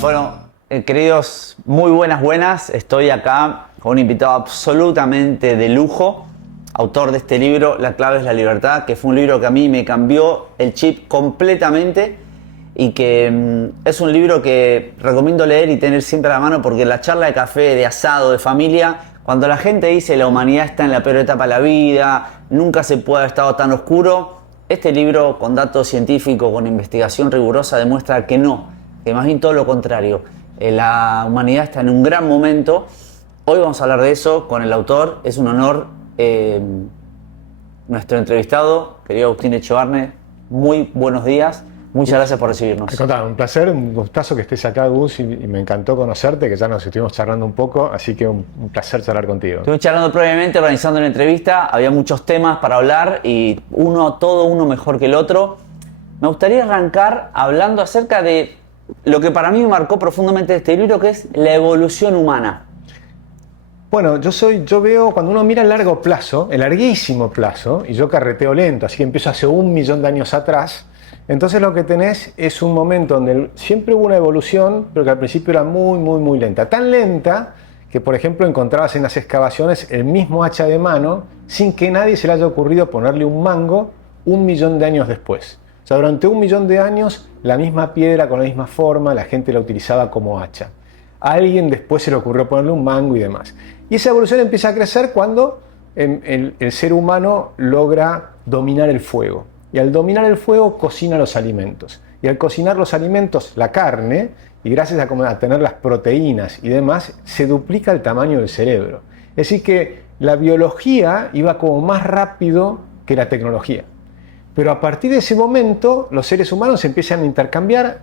Bueno, queridos, muy buenas. Estoy acá con un invitado absolutamente de lujo, autor de este libro, La clave es la libertad, que fue un libro que a mí me cambió el chip completamente y que es un libro que recomiendo leer y tener siempre a la mano, porque en la charla de café, de asado, de familia, cuando la gente dice la humanidad está en la peor etapa de la vida, nunca se puede haber estado tan oscuro, este libro con datos científicos, con investigación rigurosa, demuestra que no, que más bien todo lo contrario. La humanidad está en un gran momento. Hoy vamos a hablar de eso con el autor. Es un honor. Nuestro entrevistado, querido Agustín Echevarne, muy buenos días. Muchas gracias por recibirnos. Un placer, un gustazo que estés acá, Gus, y me encantó conocerte, que ya nos estuvimos charlando un poco, así que un placer charlar contigo. Estuvimos charlando previamente, organizando la entrevista, había muchos temas para hablar y todo uno mejor que el otro. Me gustaría arrancar hablando acerca de lo que para mí me marcó profundamente este libro, que es la evolución humana. Bueno, yo veo cuando uno mira el largo plazo, el larguísimo plazo, y yo carreteo lento, así que empiezo hace 1 millón de años atrás. Entonces lo que tenés es un momento donde siempre hubo una evolución, pero que al principio era muy lenta. Tan lenta que, por ejemplo, encontrabas en las excavaciones el mismo hacha de mano sin que nadie se le haya ocurrido ponerle un mango 1 millón de años después. O sea, durante 1 millón de años la misma piedra con la misma forma, la gente la utilizaba como hacha. A alguien después se le ocurrió ponerle un mango y demás. Y esa evolución empieza a crecer cuando el ser humano logra dominar el fuego. Y al dominar el fuego cocina los alimentos. Y al cocinar los alimentos, la carne, y gracias a tener las proteínas y demás, se duplica el tamaño del cerebro. Es decir que la biología iba como más rápido que la tecnología. Pero a partir de ese momento los seres humanos empiezan a intercambiar,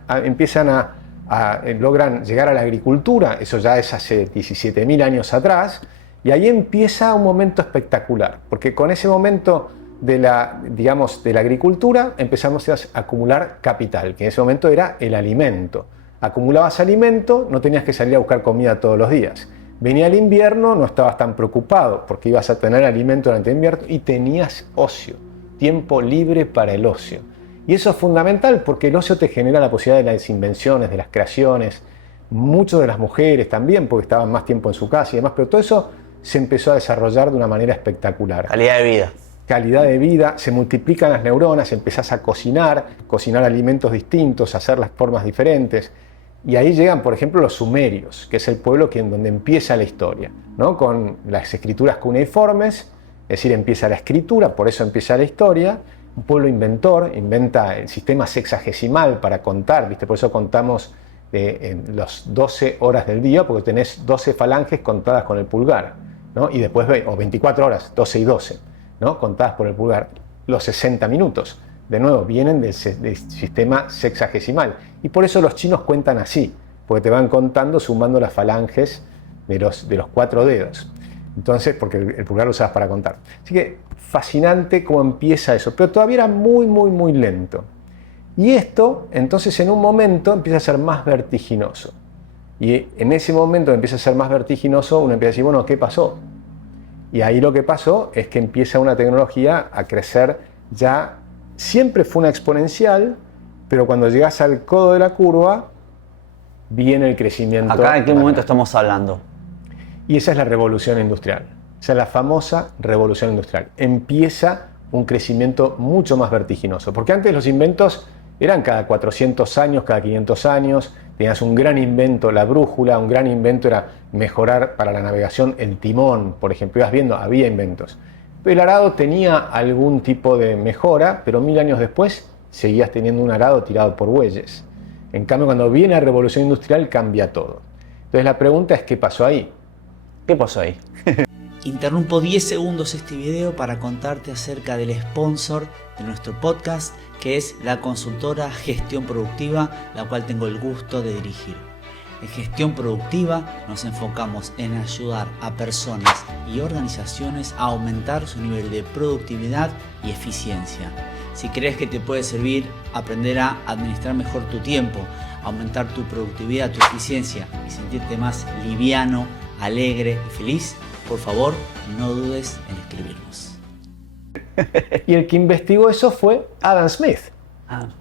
logran llegar a la agricultura, eso ya es hace 17.000 años atrás, y ahí empieza un momento espectacular, porque con ese momento de la agricultura empezamos a acumular capital, que en ese momento era el alimento. Acumulabas alimento, no tenías que salir a buscar comida todos los días. Venía el invierno, no estabas tan preocupado porque ibas a tener alimento durante el invierno y tenías ocio, tiempo libre para el ocio. Y eso es fundamental porque el ocio te genera la posibilidad de las invenciones, de las creaciones, mucho de las mujeres también, porque estaban más tiempo en su casa y demás, pero todo eso se empezó a desarrollar de una manera espectacular. Calidad de vida. Calidad de vida, se multiplican las neuronas, empezás a cocinar alimentos distintos, hacer las formas diferentes. Y ahí llegan, por ejemplo, los sumerios, que es el pueblo donde empieza la historia, ¿no? Con las escrituras cuneiformes, es decir, empieza la escritura, por eso empieza la historia. Un pueblo inventor, inventa el sistema sexagesimal para contar, ¿viste? Por eso contamos en las 12 horas del día, porque tenés 12 falanges contadas con el pulgar, ¿no? Y después, o 24 horas, 12 y 12. ¿no? Contadas por el pulgar, los 60 minutos. De nuevo, vienen del sistema sexagesimal. Y por eso los chinos cuentan así, porque te van contando sumando las falanges de los 4 dedos. Entonces, porque el pulgar lo usabas para contar. Así que fascinante cómo empieza eso, pero todavía era muy lento. Y esto, entonces, en un momento empieza a ser más vertiginoso. Y en ese momento empieza a ser más vertiginoso, uno empieza a decir, bueno, ¿qué pasó? Y ahí lo que pasó es que empieza una tecnología a crecer ya, siempre fue una exponencial, pero cuando llegas al codo de la curva, viene el crecimiento. ¿Acá en qué momento estamos hablando? Y esa es la revolución industrial, esa es la famosa revolución industrial. Empieza un crecimiento mucho más vertiginoso, porque antes los inventos eran cada 400 años, cada 500 años, tenías un gran invento, la brújula, un gran invento era mejorar para la navegación el timón, por ejemplo, ibas viendo, había inventos. El arado tenía algún tipo de mejora, pero 1000 años después seguías teniendo un arado tirado por bueyes. En cambio, cuando viene la revolución industrial cambia todo. Entonces la pregunta es, ¿qué pasó ahí? ¿Qué pasó ahí? Interrumpo 10 segundos este video para contarte acerca del sponsor de nuestro podcast, que es la consultora Gestión Productiva, la cual tengo el gusto de dirigir. En Gestión Productiva nos enfocamos en ayudar a personas y organizaciones a aumentar su nivel de productividad y eficiencia. Si crees que te puede servir aprender a administrar mejor tu tiempo, aumentar tu productividad, tu eficiencia y sentirte más liviano, alegre y feliz, por favor, no dudes en escribirnos. Y el que investigó eso fue Adam Smith.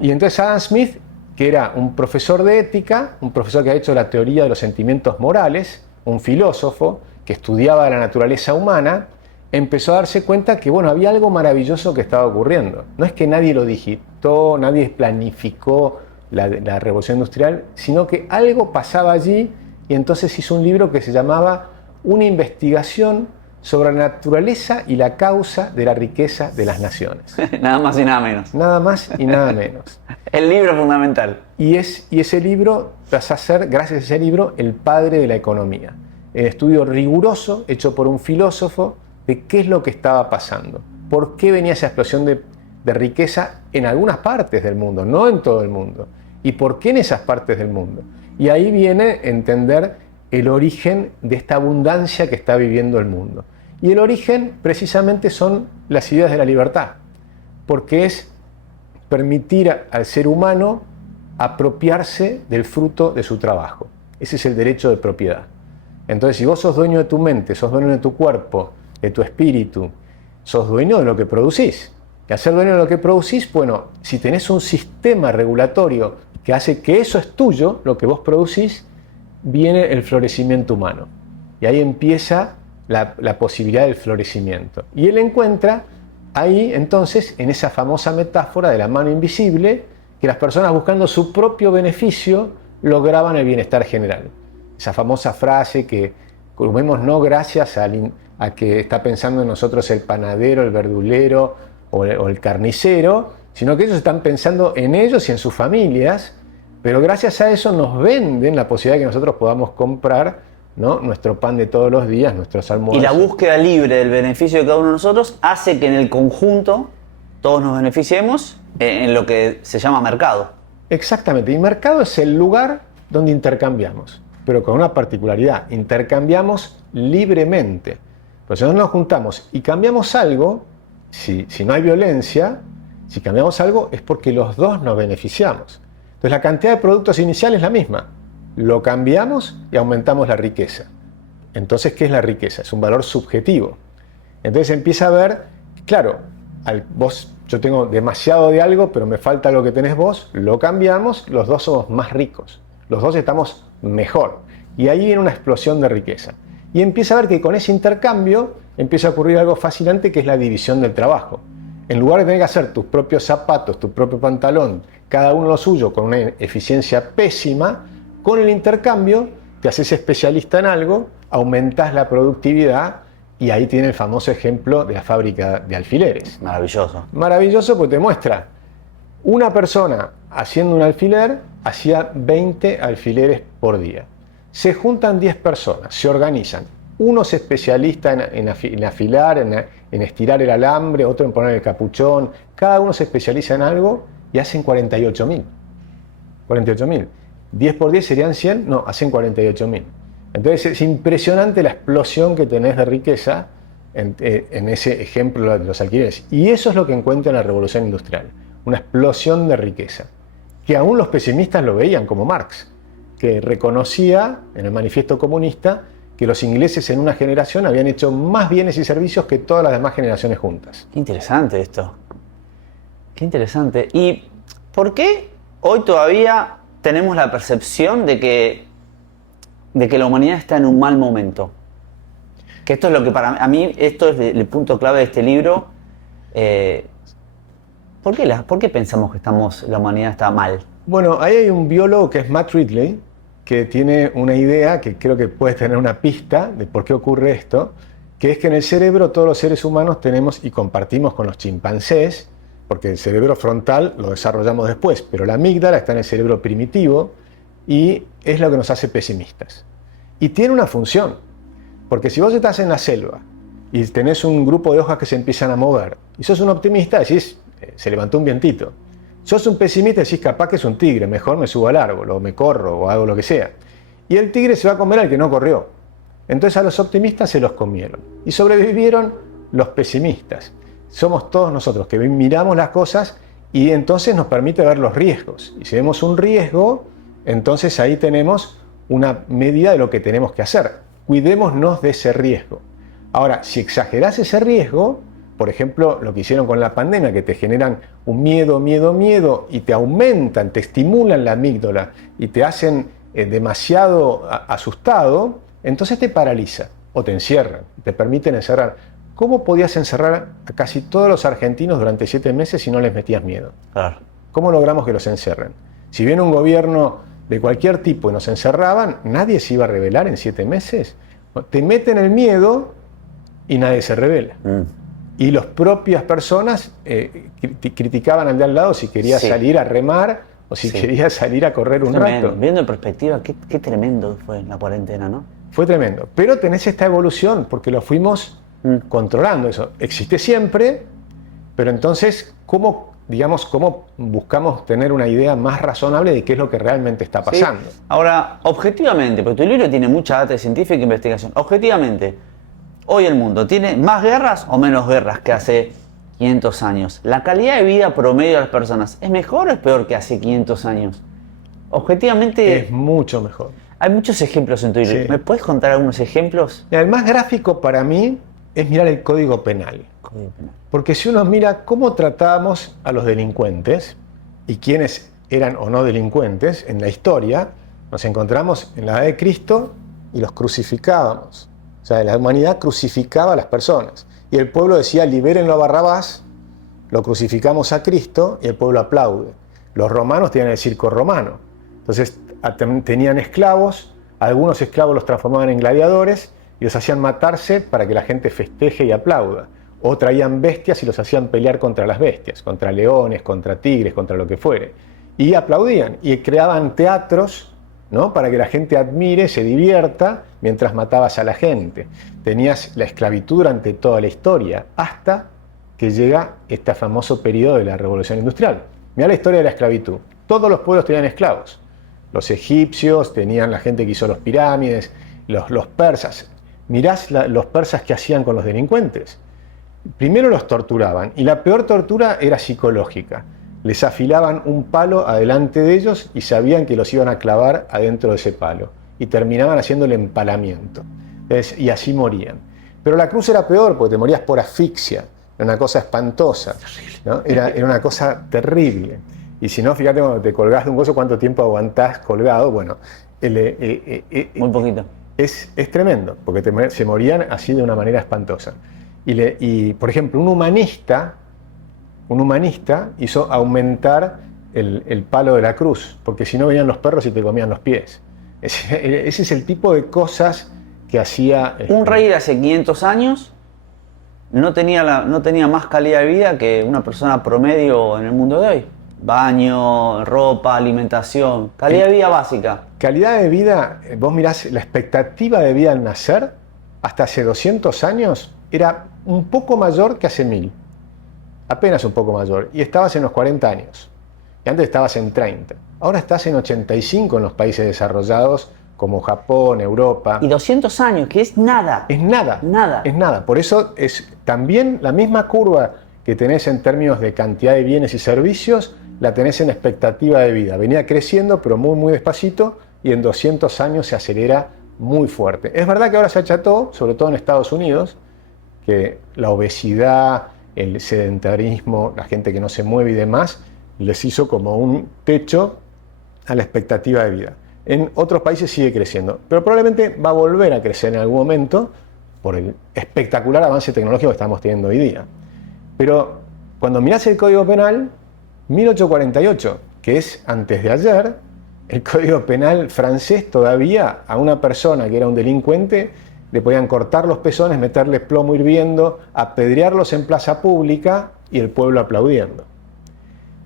Y entonces Adam Smith que era un profesor de ética, un profesor que ha hecho la teoría de los sentimientos morales, un filósofo que estudiaba la naturaleza humana, empezó a darse cuenta que bueno, había algo maravilloso que estaba ocurriendo. No es que nadie lo digitó, nadie planificó la revolución industrial, sino que algo pasaba allí y entonces hizo un libro que se llamaba Una investigación sobre la naturaleza y la causa de la riqueza de las naciones. Nada más y nada menos. Nada más y nada menos. El libro fundamental. Y ese libro pasa a ser, gracias a ese libro, el padre de la economía. El estudio riguroso hecho por un filósofo de qué es lo que estaba pasando. ¿Por qué venía esa explosión de riqueza en algunas partes del mundo, no en todo el mundo? ¿Y por qué en esas partes del mundo? Y ahí viene entender el origen de esta abundancia que está viviendo el mundo. Y el origen precisamente son las ideas de la libertad, porque es permitir al ser humano apropiarse del fruto de su trabajo. Ese es el derecho de propiedad. Entonces, si vos sos dueño de tu mente, sos dueño de tu cuerpo, de tu espíritu, sos dueño de lo que producís. Y al ser dueño de lo que producís, bueno, si tenés un sistema regulatorio que hace que eso es tuyo, lo que vos producís, viene el florecimiento humano. Y ahí empieza la posibilidad del florecimiento. Y él encuentra ahí, entonces, en esa famosa metáfora de la mano invisible, que las personas buscando su propio beneficio lograban el bienestar general. Esa famosa frase que comemos no gracias a que está pensando en nosotros el panadero, el verdulero o el carnicero, sino que ellos están pensando en ellos y en sus familias, pero gracias a eso nos venden la posibilidad de que nosotros podamos comprar, ¿no?, nuestro pan de todos los días, nuestros almuerzos. Y la búsqueda libre del beneficio de cada uno de nosotros hace que en el conjunto todos nos beneficiemos en lo que se llama mercado. Exactamente, y mercado es el lugar donde intercambiamos, pero con una particularidad: intercambiamos libremente. Pues si nosotros nos juntamos y cambiamos algo, si no hay violencia, si cambiamos algo es porque los dos nos beneficiamos. Entonces la cantidad de productos inicial es la misma, lo cambiamos y aumentamos la riqueza. Entonces, ¿qué es la riqueza? Es un valor subjetivo. Entonces empieza a ver, claro, yo tengo demasiado de algo, pero me falta lo que tenés vos, lo cambiamos, los dos somos más ricos, los dos estamos mejor. Y ahí viene una explosión de riqueza. Y empieza a ver que con ese intercambio empieza a ocurrir algo fascinante, que es la división del trabajo. En lugar de tener que hacer tus propios zapatos, tu propio pantalón, cada uno lo suyo, con una eficiencia pésima, con el intercambio te haces especialista en algo, aumentas la productividad, y ahí tiene el famoso ejemplo de la fábrica de alfileres. Maravilloso. Maravilloso, porque te muestra una persona haciendo un alfiler, hacía 20 alfileres por día. Se juntan 10 personas, se organizan. Uno es especialista en afilar, en estirar el alambre, otro en poner el capuchón. Cada uno se especializa en algo y hacen 48.000. 48.000. 10 por 10 serían 100, no, hacen 48.000. Entonces es impresionante la explosión que tenés de riqueza en ese ejemplo de los alquileres. Y eso es lo que encuentra en la Revolución Industrial, una explosión de riqueza, que aún los pesimistas lo veían, como Marx, que reconocía en el Manifiesto Comunista que los ingleses en una generación habían hecho más bienes y servicios que todas las demás generaciones juntas. Qué interesante esto. Qué interesante. ¿Y por qué hoy todavía tenemos la percepción de que la humanidad está en un mal momento? Que esto es lo que para mí, esto es el punto clave de este libro. ¿Por qué pensamos que la humanidad está mal? Bueno, ahí hay un biólogo que es Matt Ridley, que tiene una idea que creo que puede tener una pista de por qué ocurre esto, que es que en el cerebro todos los seres humanos tenemos, y compartimos con los chimpancés, porque el cerebro frontal lo desarrollamos después, pero la amígdala está en el cerebro primitivo y es lo que nos hace pesimistas. Y tiene una función, porque si vos estás en la selva y tenés un grupo de hojas que se empiezan a mover, y sos un optimista, decís, se levantó un vientito. Sos un pesimista, decís, capaz que es un tigre, mejor me subo al árbol, o me corro, o hago lo que sea. Y el tigre se va a comer al que no corrió. Entonces a los optimistas se los comieron. Y sobrevivieron los pesimistas. Somos todos nosotros que miramos las cosas y entonces nos permite ver los riesgos. Y si vemos un riesgo, entonces ahí tenemos una medida de lo que tenemos que hacer. Cuidémonos de ese riesgo. Ahora, si exagerás ese riesgo, por ejemplo, lo que hicieron con la pandemia, que te generan un miedo, miedo, miedo, y te aumentan, te estimulan la amígdala y te hacen demasiado asustado, entonces te paraliza o te encierran, te permiten encerrar. ¿Cómo podías encerrar a casi todos los argentinos durante 7 meses si no les metías miedo? Claro. ¿Cómo logramos que los encierren? Si viene un gobierno de cualquier tipo y nos encerraban, nadie se iba a rebelar en 7 meses. Te meten el miedo y nadie se rebela. Y las propias personas criticaban al de al lado si quería salir a remar o si quería salir a correr un rato. Viendo en perspectiva, qué tremendo fue la cuarentena, ¿no? Fue tremendo. Pero tenés esta evolución porque lo fuimos controlando. Eso existe siempre, pero entonces, ¿cómo buscamos tener una idea más razonable de qué es lo que realmente está pasando? Sí. Ahora, objetivamente, porque tu libro tiene mucha data científica e investigación, objetivamente, hoy el mundo tiene más guerras o menos guerras que hace 500 años. ¿La calidad de vida promedio de las personas es mejor o es peor que hace 500 años? Objetivamente... Es mucho mejor. Hay muchos ejemplos en tu libro. Sí. ¿Me puedes contar algunos ejemplos? El más gráfico para mí es mirar el Código Penal. Porque si uno mira cómo tratábamos a los delincuentes y quiénes eran o no delincuentes en la historia, nos encontramos en la edad de Cristo y los crucificábamos. O sea, la humanidad crucificaba a las personas. Y el pueblo decía, libérenlo a Barrabás, lo crucificamos a Cristo y el pueblo aplaude. Los romanos tenían el circo romano. Entonces tenían esclavos, algunos esclavos los transformaban en gladiadores y los hacían matarse para que la gente festeje y aplauda. O traían bestias y los hacían pelear contra las bestias, contra leones, contra tigres, contra lo que fuere. Y aplaudían y creaban teatros, ¿no?, para que la gente admire, se divierta mientras matabas a la gente. Tenías la esclavitud durante toda la historia, hasta que llega este famoso periodo de la Revolución Industrial. Mirá la historia de la esclavitud. Todos los pueblos tenían esclavos. Los egipcios tenían la gente que hizo las pirámides, los persas. Mirás los persas que hacían con los delincuentes. Primero los torturaban, y la peor tortura era psicológica. Les afilaban un palo adelante de ellos y sabían que los iban a clavar adentro de ese palo. Y terminaban haciendo el empalamiento. Y así morían. Pero la cruz era peor, porque te morías por asfixia. Era una cosa espantosa, ¿no? Era una cosa terrible. Y si no, fíjate, cuando te colgás de un coso, ¿cuánto tiempo aguantás colgado? Bueno, muy poquito. Es tremendo, porque se morían así de una manera espantosa. Y por ejemplo, un humanista hizo aumentar el palo de la cruz, porque si no venían los perros y te comían los pies. Ese es el tipo de cosas que hacía... Un rey de hace 500 años no tenía más calidad de vida que una persona promedio en el mundo de hoy. Baño, ropa, alimentación, calidad de vida básica. Calidad de vida, vos mirás la expectativa de vida al nacer, hasta hace 200 años, era un poco mayor que hace 1000. Apenas un poco mayor. Y estabas en los 40 años. Y antes estabas en 30. Ahora estás en 85 en los países desarrollados, como Japón, Europa. Y 200 años, que es nada. Es nada. Nada. Es nada. Por eso es también la misma curva que tenés en términos de cantidad de bienes y servicios, la tenés en expectativa de vida. Venía creciendo, pero muy, muy despacito, y en 200 años se acelera muy fuerte. Es verdad que ahora se acható, sobre todo en Estados Unidos, que la obesidad, el sedentarismo, la gente que no se mueve y demás, les hizo como un techo a la expectativa de vida. En otros países sigue creciendo, pero probablemente va a volver a crecer en algún momento por el espectacular avance tecnológico que estamos teniendo hoy día. Pero cuando mirás el Código Penal, 1848, que es antes de ayer, el Código Penal francés todavía a una persona que era un delincuente le podían cortar los pezones, meterle plomo hirviendo, apedrearlos en plaza pública y el pueblo aplaudiendo.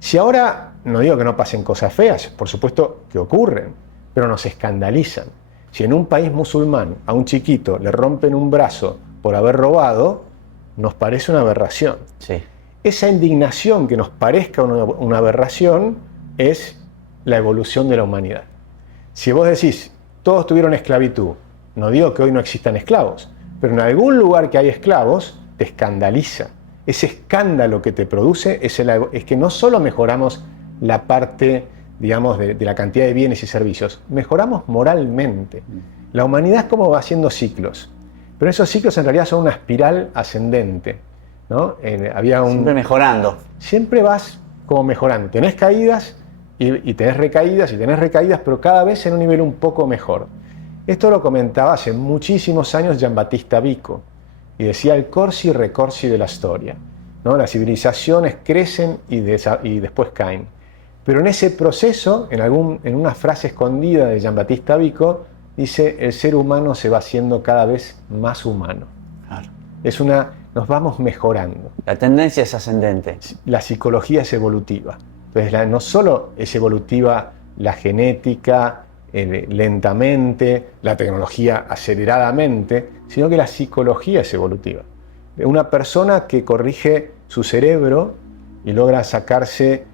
Si ahora, no digo que no pasen cosas feas, por supuesto que ocurren, pero nos escandalizan. Si en un país musulmán a un chiquito le rompen un brazo por haber robado, nos parece una aberración. Sí. Esa indignación que nos parezca una aberración es la evolución de la humanidad. Si vos decís, todos tuvieron esclavitud, no digo que hoy no existan esclavos, pero en algún lugar que hay esclavos, te escandaliza. Ese escándalo que te produce es que no solo mejoramos la parte, digamos, de la cantidad de bienes y servicios, mejoramos moralmente. La humanidad es como va haciendo ciclos, pero esos ciclos en realidad son una espiral ascendente. ¿no? Había Siempre mejorando. Siempre vas como mejorando. Tenés caídas y tenés recaídas y tenés recaídas, pero cada vez en un nivel un poco mejor. Esto lo comentaba hace muchísimos años Giambattista Vico y decía el corsi recorsi de la historia, ¿no? Las civilizaciones crecen y después caen. Pero en ese proceso, en una frase escondida de Giambattista Vico, dice el ser humano se va haciendo cada vez más humano. Claro. Nos vamos mejorando. La tendencia es ascendente. La psicología es evolutiva. Entonces, no solo es evolutiva la genética, lentamente, la tecnología aceleradamente, sino que la psicología es evolutiva. Una persona que corrige su cerebro y logra sacarse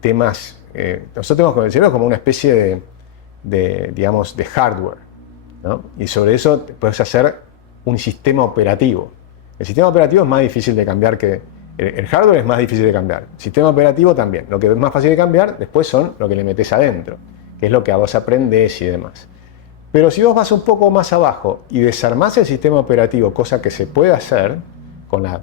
temas... nosotros tenemos con el cerebro como una especie digamos, de hardware, ¿no? Y sobre eso puedes hacer un sistema operativo. El sistema operativo es más difícil de cambiar que... El hardware es más difícil de cambiar. El sistema operativo también. Lo que es más fácil de cambiar después son lo que le metes adentro, que es lo que a vos aprendés y demás. Pero si vos vas un poco más abajo y desarmás el sistema operativo, cosa que se puede hacer con la...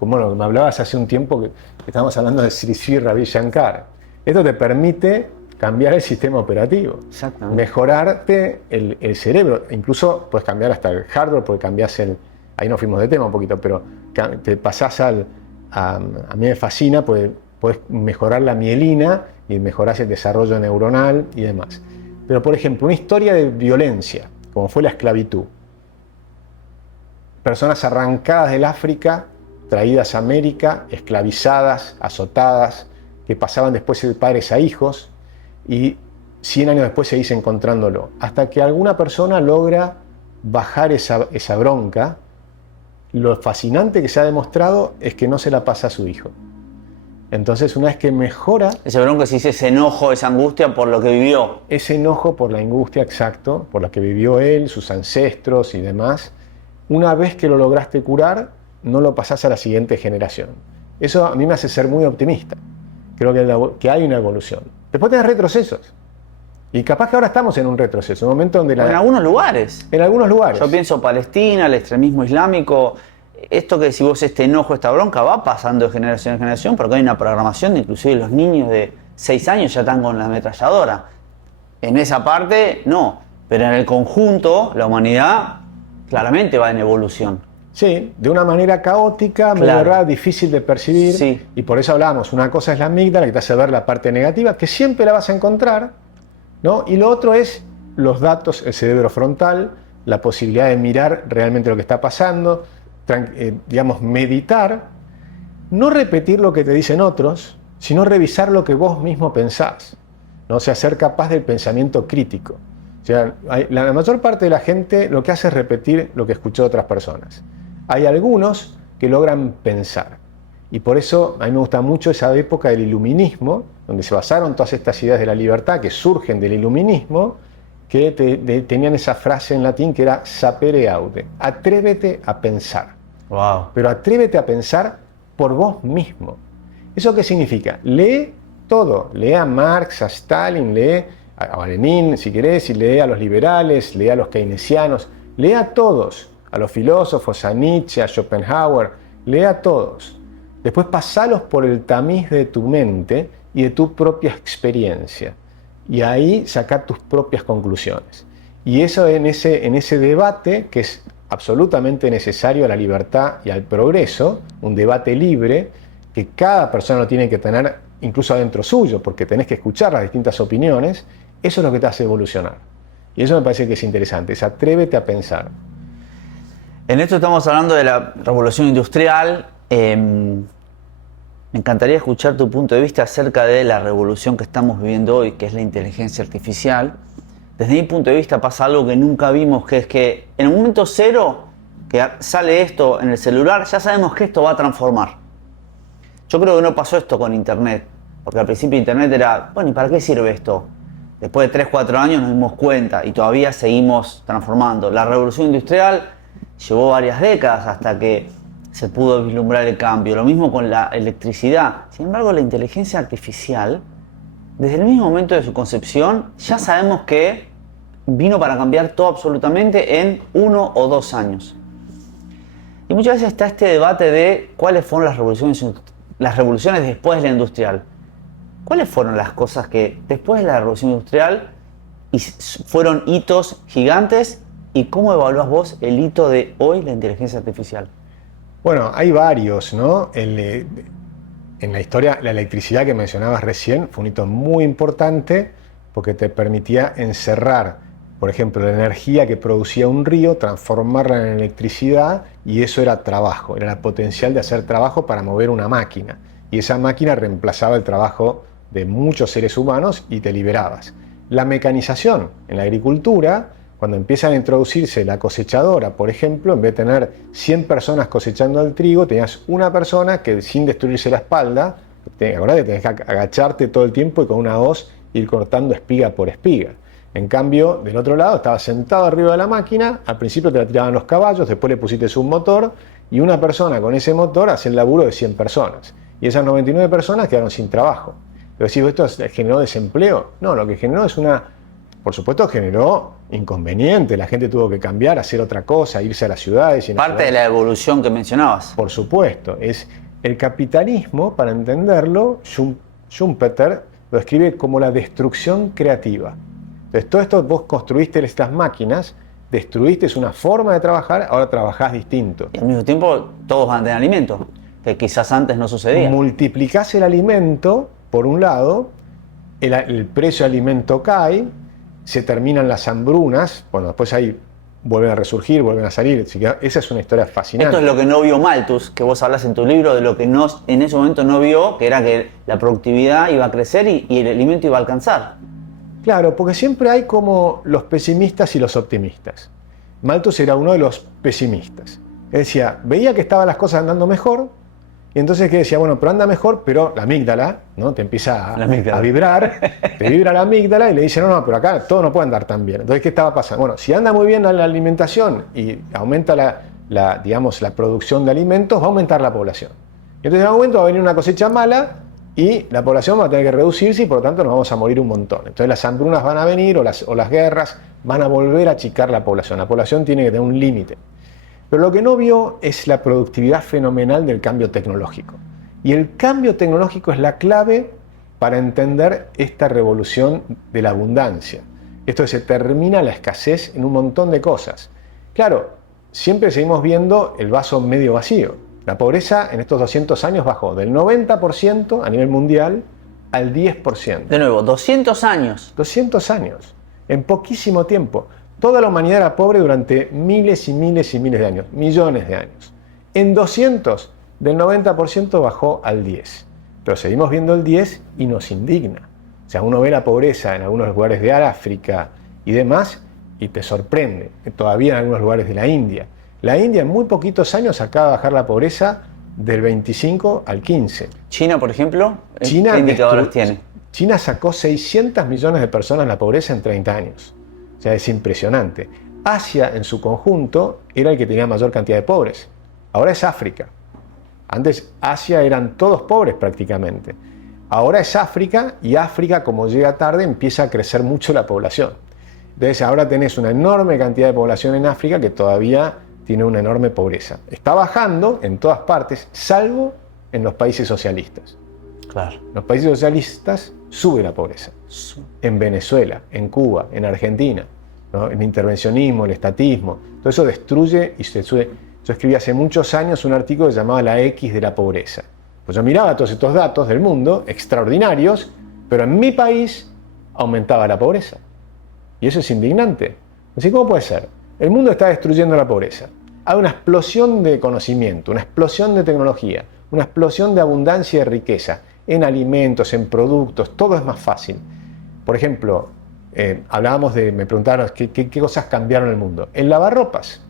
Bueno, me hablabas hace un tiempo que estábamos hablando de Sri Sri Ravi Shankar. Esto te permite cambiar el sistema operativo, mejorarte el cerebro. Incluso puedes cambiar hasta el hardware porque cambias ahí nos fuimos de tema un poquito, pero te pasás a mí me fascina, puedes mejorar la mielina y mejorás el desarrollo neuronal y demás. Pero, por ejemplo, una historia de violencia, como fue la esclavitud. Personas arrancadas del África, traídas a América, esclavizadas, azotadas, que pasaban después de padres a hijos y 100 años después seguís encontrándolo. Hasta que alguna persona logra bajar esa bronca. Lo fascinante que se ha demostrado es que no se la pasa a su hijo. Entonces, una vez que mejora... Ese bronco se dice ese enojo, esa angustia por lo que vivió. Ese enojo por la angustia, exacto, por la que vivió él, sus ancestros y demás. Una vez que lo lograste curar, no lo pasás a la siguiente generación. Eso a mí me hace ser muy optimista. Creo que hay una evolución. Después tenés retrocesos. Y capaz que ahora estamos en un retroceso, un momento donde... En algunos lugares. En algunos lugares. Yo pienso Palestina, el extremismo islámico. Esto que decís vos, este enojo, esta bronca, va pasando de generación en generación, porque hay una programación de inclusive los niños de 6 años ya están con la ametralladora. En esa parte, no. Pero en el conjunto, la humanidad claramente va en evolución. Sí, de una manera caótica, claro, medio difícil de percibir. Sí. Y por eso hablamos, una cosa es la amígdala, que te hace ver la parte negativa, que siempre la vas a encontrar, ¿no? Y lo otro es los datos, el cerebro frontal, la posibilidad de mirar realmente lo que está pasando, digamos, meditar, no repetir lo que te dicen otros, sino revisar lo que vos mismo pensás, ¿no? O sea, ser capaz del pensamiento crítico. O sea, la mayor parte de la gente lo que hace es repetir lo que escuchó de otras personas. Hay algunos que logran pensar. Y por eso a mí me gusta mucho esa época del iluminismo, donde se basaron todas estas ideas de la libertad que surgen del iluminismo, que tenían esa frase en latín que era sapere aude, atrévete a pensar. Wow. Pero atrévete a pensar por vos mismo. ¿Eso qué significa? Lee todo, lee a Marx, a Stalin, lee a Lenin, si querés, y lee a los liberales, lee a los keynesianos, lee a todos, a los filósofos, a Nietzsche, a Schopenhauer, lee a todos. Después pasalos por el tamiz de tu mente y de tu propia experiencia. Y ahí saca tus propias conclusiones. Y eso en ese debate, que es absolutamente necesario a la libertad y al progreso, un debate libre, que cada persona lo tiene que tener incluso adentro suyo, porque tenés que escuchar las distintas opiniones, eso es lo que te hace evolucionar. Y eso me parece que es interesante, es atrévete a pensar. En esto estamos hablando de la revolución industrial. Me encantaría escuchar tu punto de vista acerca de la revolución que estamos viviendo hoy, que es la inteligencia artificial. Desde mi punto de vista pasa algo que nunca vimos, que es que en el momento cero que sale esto en el celular, ya sabemos que esto va a transformar. Yo creo que no pasó esto con Internet, porque al principio Internet era, bueno, ¿y para qué sirve esto? Después de 3, 4 años nos dimos cuenta y todavía seguimos transformando. La revolución industrial llevó varias décadas hasta que se pudo vislumbrar el cambio. Lo mismo con la electricidad. Sin embargo, la inteligencia artificial, desde el mismo momento de su concepción, ya sabemos que vino para cambiar todo absolutamente en 1 o 2 años. Y muchas veces está este debate de cuáles fueron las revoluciones después de la industrial. ¿Cuáles fueron las cosas que después de la revolución industrial fueron hitos gigantes? ¿Y cómo evaluás vos el hito de hoy, la inteligencia artificial? Bueno, hay varios, ¿no? En la historia, la electricidad que mencionabas recién fue un hito muy importante porque te permitía encerrar, por ejemplo, la energía que producía un río, transformarla en electricidad, y eso era trabajo, era el potencial de hacer trabajo para mover una máquina. Y esa máquina reemplazaba el trabajo de muchos seres humanos y te liberabas. La mecanización en la agricultura, cuando empiezan a introducirse la cosechadora, por ejemplo, en vez de tener 100 personas cosechando el trigo, tenías una persona que, sin destruirse la espalda, acordate, tenías que agacharte todo el tiempo y con una hoz ir cortando espiga por espiga. En cambio, del otro lado, estabas sentado arriba de la máquina, al principio te la tiraban los caballos, después le pusiste un motor, y una persona con ese motor hace el laburo de 100 personas. Y esas 99 personas quedaron sin trabajo. Pero decís, ¿esto generó desempleo? No, lo que generó es por supuesto generó inconveniente, la gente tuvo que cambiar, hacer otra cosa, irse a las ciudades. Parte de la evolución que mencionabas. Por supuesto, es el capitalismo, para entenderlo, Schumpeter lo describe como la destrucción creativa. Entonces, todo esto vos construiste estas máquinas, destruiste una forma de trabajar, ahora trabajás distinto. Y al mismo tiempo todos van a tener alimento, que quizás antes no sucedía. Multiplicás el alimento, por un lado, el precio del alimento cae, se terminan las hambrunas, bueno, después ahí vuelven a resurgir, vuelven a salir, así que esa es una historia fascinante. Esto es lo que no vio Malthus, que vos hablas en tu libro, de lo que en ese momento no vio, que era que la productividad iba a crecer y el alimento iba a alcanzar. Claro, porque siempre hay como los pesimistas y los optimistas. Malthus era uno de los pesimistas. Él decía, veía que estaban las cosas andando mejor, y entonces que decía, bueno, pero anda mejor, pero la amígdala, ¿no? Te empieza a vibrar, te vibra la amígdala y le dice, no, pero acá todo no puede andar tan bien. Entonces, ¿qué estaba pasando? Bueno, si anda muy bien la alimentación y aumenta digamos, la producción de alimentos, va a aumentar la población. Y entonces en algún momento va a venir una cosecha mala y la población va a tener que reducirse y por lo tanto nos vamos a morir un montón. Entonces las hambrunas van a venir o las guerras van a volver a achicar la población. La población tiene que tener un límite. Pero lo que no vio es la productividad fenomenal del cambio tecnológico. Y el cambio tecnológico es la clave para entender esta revolución de la abundancia. Esto se termina la escasez en un montón de cosas. Claro, siempre seguimos viendo el vaso medio vacío. La pobreza en estos 200 años bajó del 90% a nivel mundial al 10%. De nuevo, 200 años. 200 años, en poquísimo tiempo. Toda la humanidad era pobre durante miles y miles y miles de años, millones de años. En 200, del 90% bajó al 10%. Pero seguimos viendo el 10% y nos indigna. O sea, uno ve la pobreza en algunos lugares de África y demás y te sorprende. Todavía en algunos lugares de la India. La India en muy poquitos años acaba de bajar la pobreza del 25 al 15. China, por ejemplo, ¿qué indicadores tiene? China sacó 600 millones de personas de la pobreza en 30 años. O sea, es impresionante. Asia, en su conjunto, era el que tenía mayor cantidad de pobres. Ahora es África. Antes Asia eran todos pobres prácticamente. Ahora es África, y África, como llega tarde, empieza a crecer mucho la población. Entonces ahora tenés una enorme cantidad de población en África que todavía tiene una enorme pobreza. Está bajando en todas partes, salvo en los países socialistas. Claro. En los países socialistas sube la pobreza. En Venezuela, en Cuba, en Argentina, ¿no? El intervencionismo, el estatismo, todo eso destruye y se sube. Yo escribí hace muchos años un artículo que se llamaba La X de la pobreza. Pues yo miraba todos estos datos del mundo, extraordinarios, pero en mi país aumentaba la pobreza. Y eso es indignante. Así, ¿cómo puede ser? El mundo está destruyendo la pobreza. Hay una explosión de conocimiento, una explosión de tecnología, una explosión de abundancia y de riqueza en alimentos, en productos, todo es más fácil. Por ejemplo, me preguntaron qué cosas cambiaron en el mundo. El lavarropas.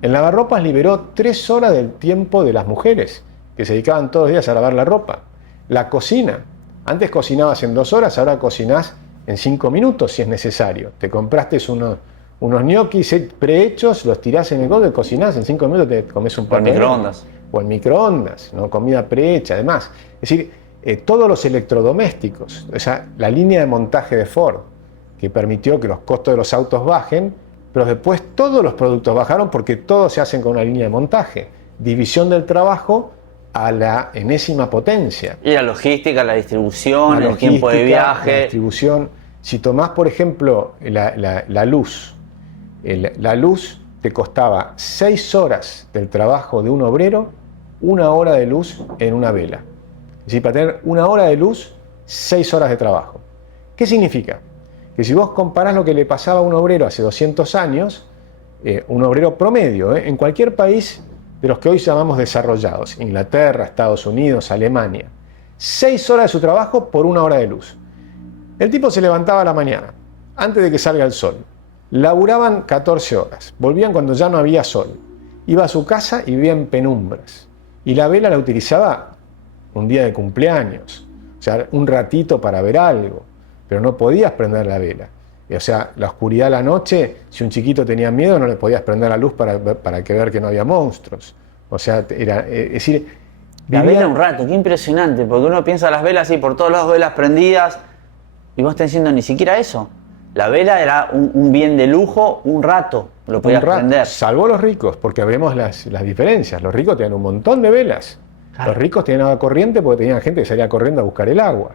El lavarropas liberó 3 horas del tiempo de las mujeres, que se dedicaban todos los días a lavar la ropa. La cocina. Antes cocinabas en 2 horas, ahora cocinás en 5 minutos si es necesario. Te compraste unos ñoquis prehechos, los tirás en el codo y cocinás, en 5 minutos te comes un plato. O en microondas. O en microondas, ¿no? Comida prehecha, además. Es decir, todos los electrodomésticos, la línea de montaje de Ford, que permitió que los costos de los autos bajen, pero después todos los productos bajaron porque todos se hacen con una línea de montaje. División del trabajo a la enésima potencia. Y la logística, la distribución, el tiempo de viaje. La distribución. Si tomás, por ejemplo, la luz. La luz te costaba 6 horas del trabajo de un obrero, 1 hora de luz en una vela. Es decir, para tener 1 hora de luz, 6 horas de trabajo. ¿Qué significa? Que si vos comparás lo que le pasaba a un obrero hace 200 años, un obrero promedio, en cualquier país de los que hoy llamamos desarrollados, Inglaterra, Estados Unidos, Alemania, 6 horas de su trabajo por 1 hora de luz. El tipo se levantaba a la mañana, antes de que salga el sol. Laburaban 14 horas, volvían cuando ya no había sol. Iba a su casa y vivía en penumbras. Y la vela la utilizaba un día de cumpleaños, o sea, un ratito para ver algo, pero no podías prender la vela. O sea, la oscuridad de la noche, si un chiquito tenía miedo, no le podías prender la luz para ver que no había monstruos. O sea, es decir... La vela un rato, qué impresionante, porque uno piensa las velas y por todos lados velas prendidas, y vos estás diciendo ni siquiera eso. La vela era un bien de lujo, un rato lo podías prender. Salvo los ricos, porque vemos las diferencias. Los ricos tenían un montón de velas. Claro. Los ricos tenían agua corriente porque tenían gente que salía corriendo a buscar el agua.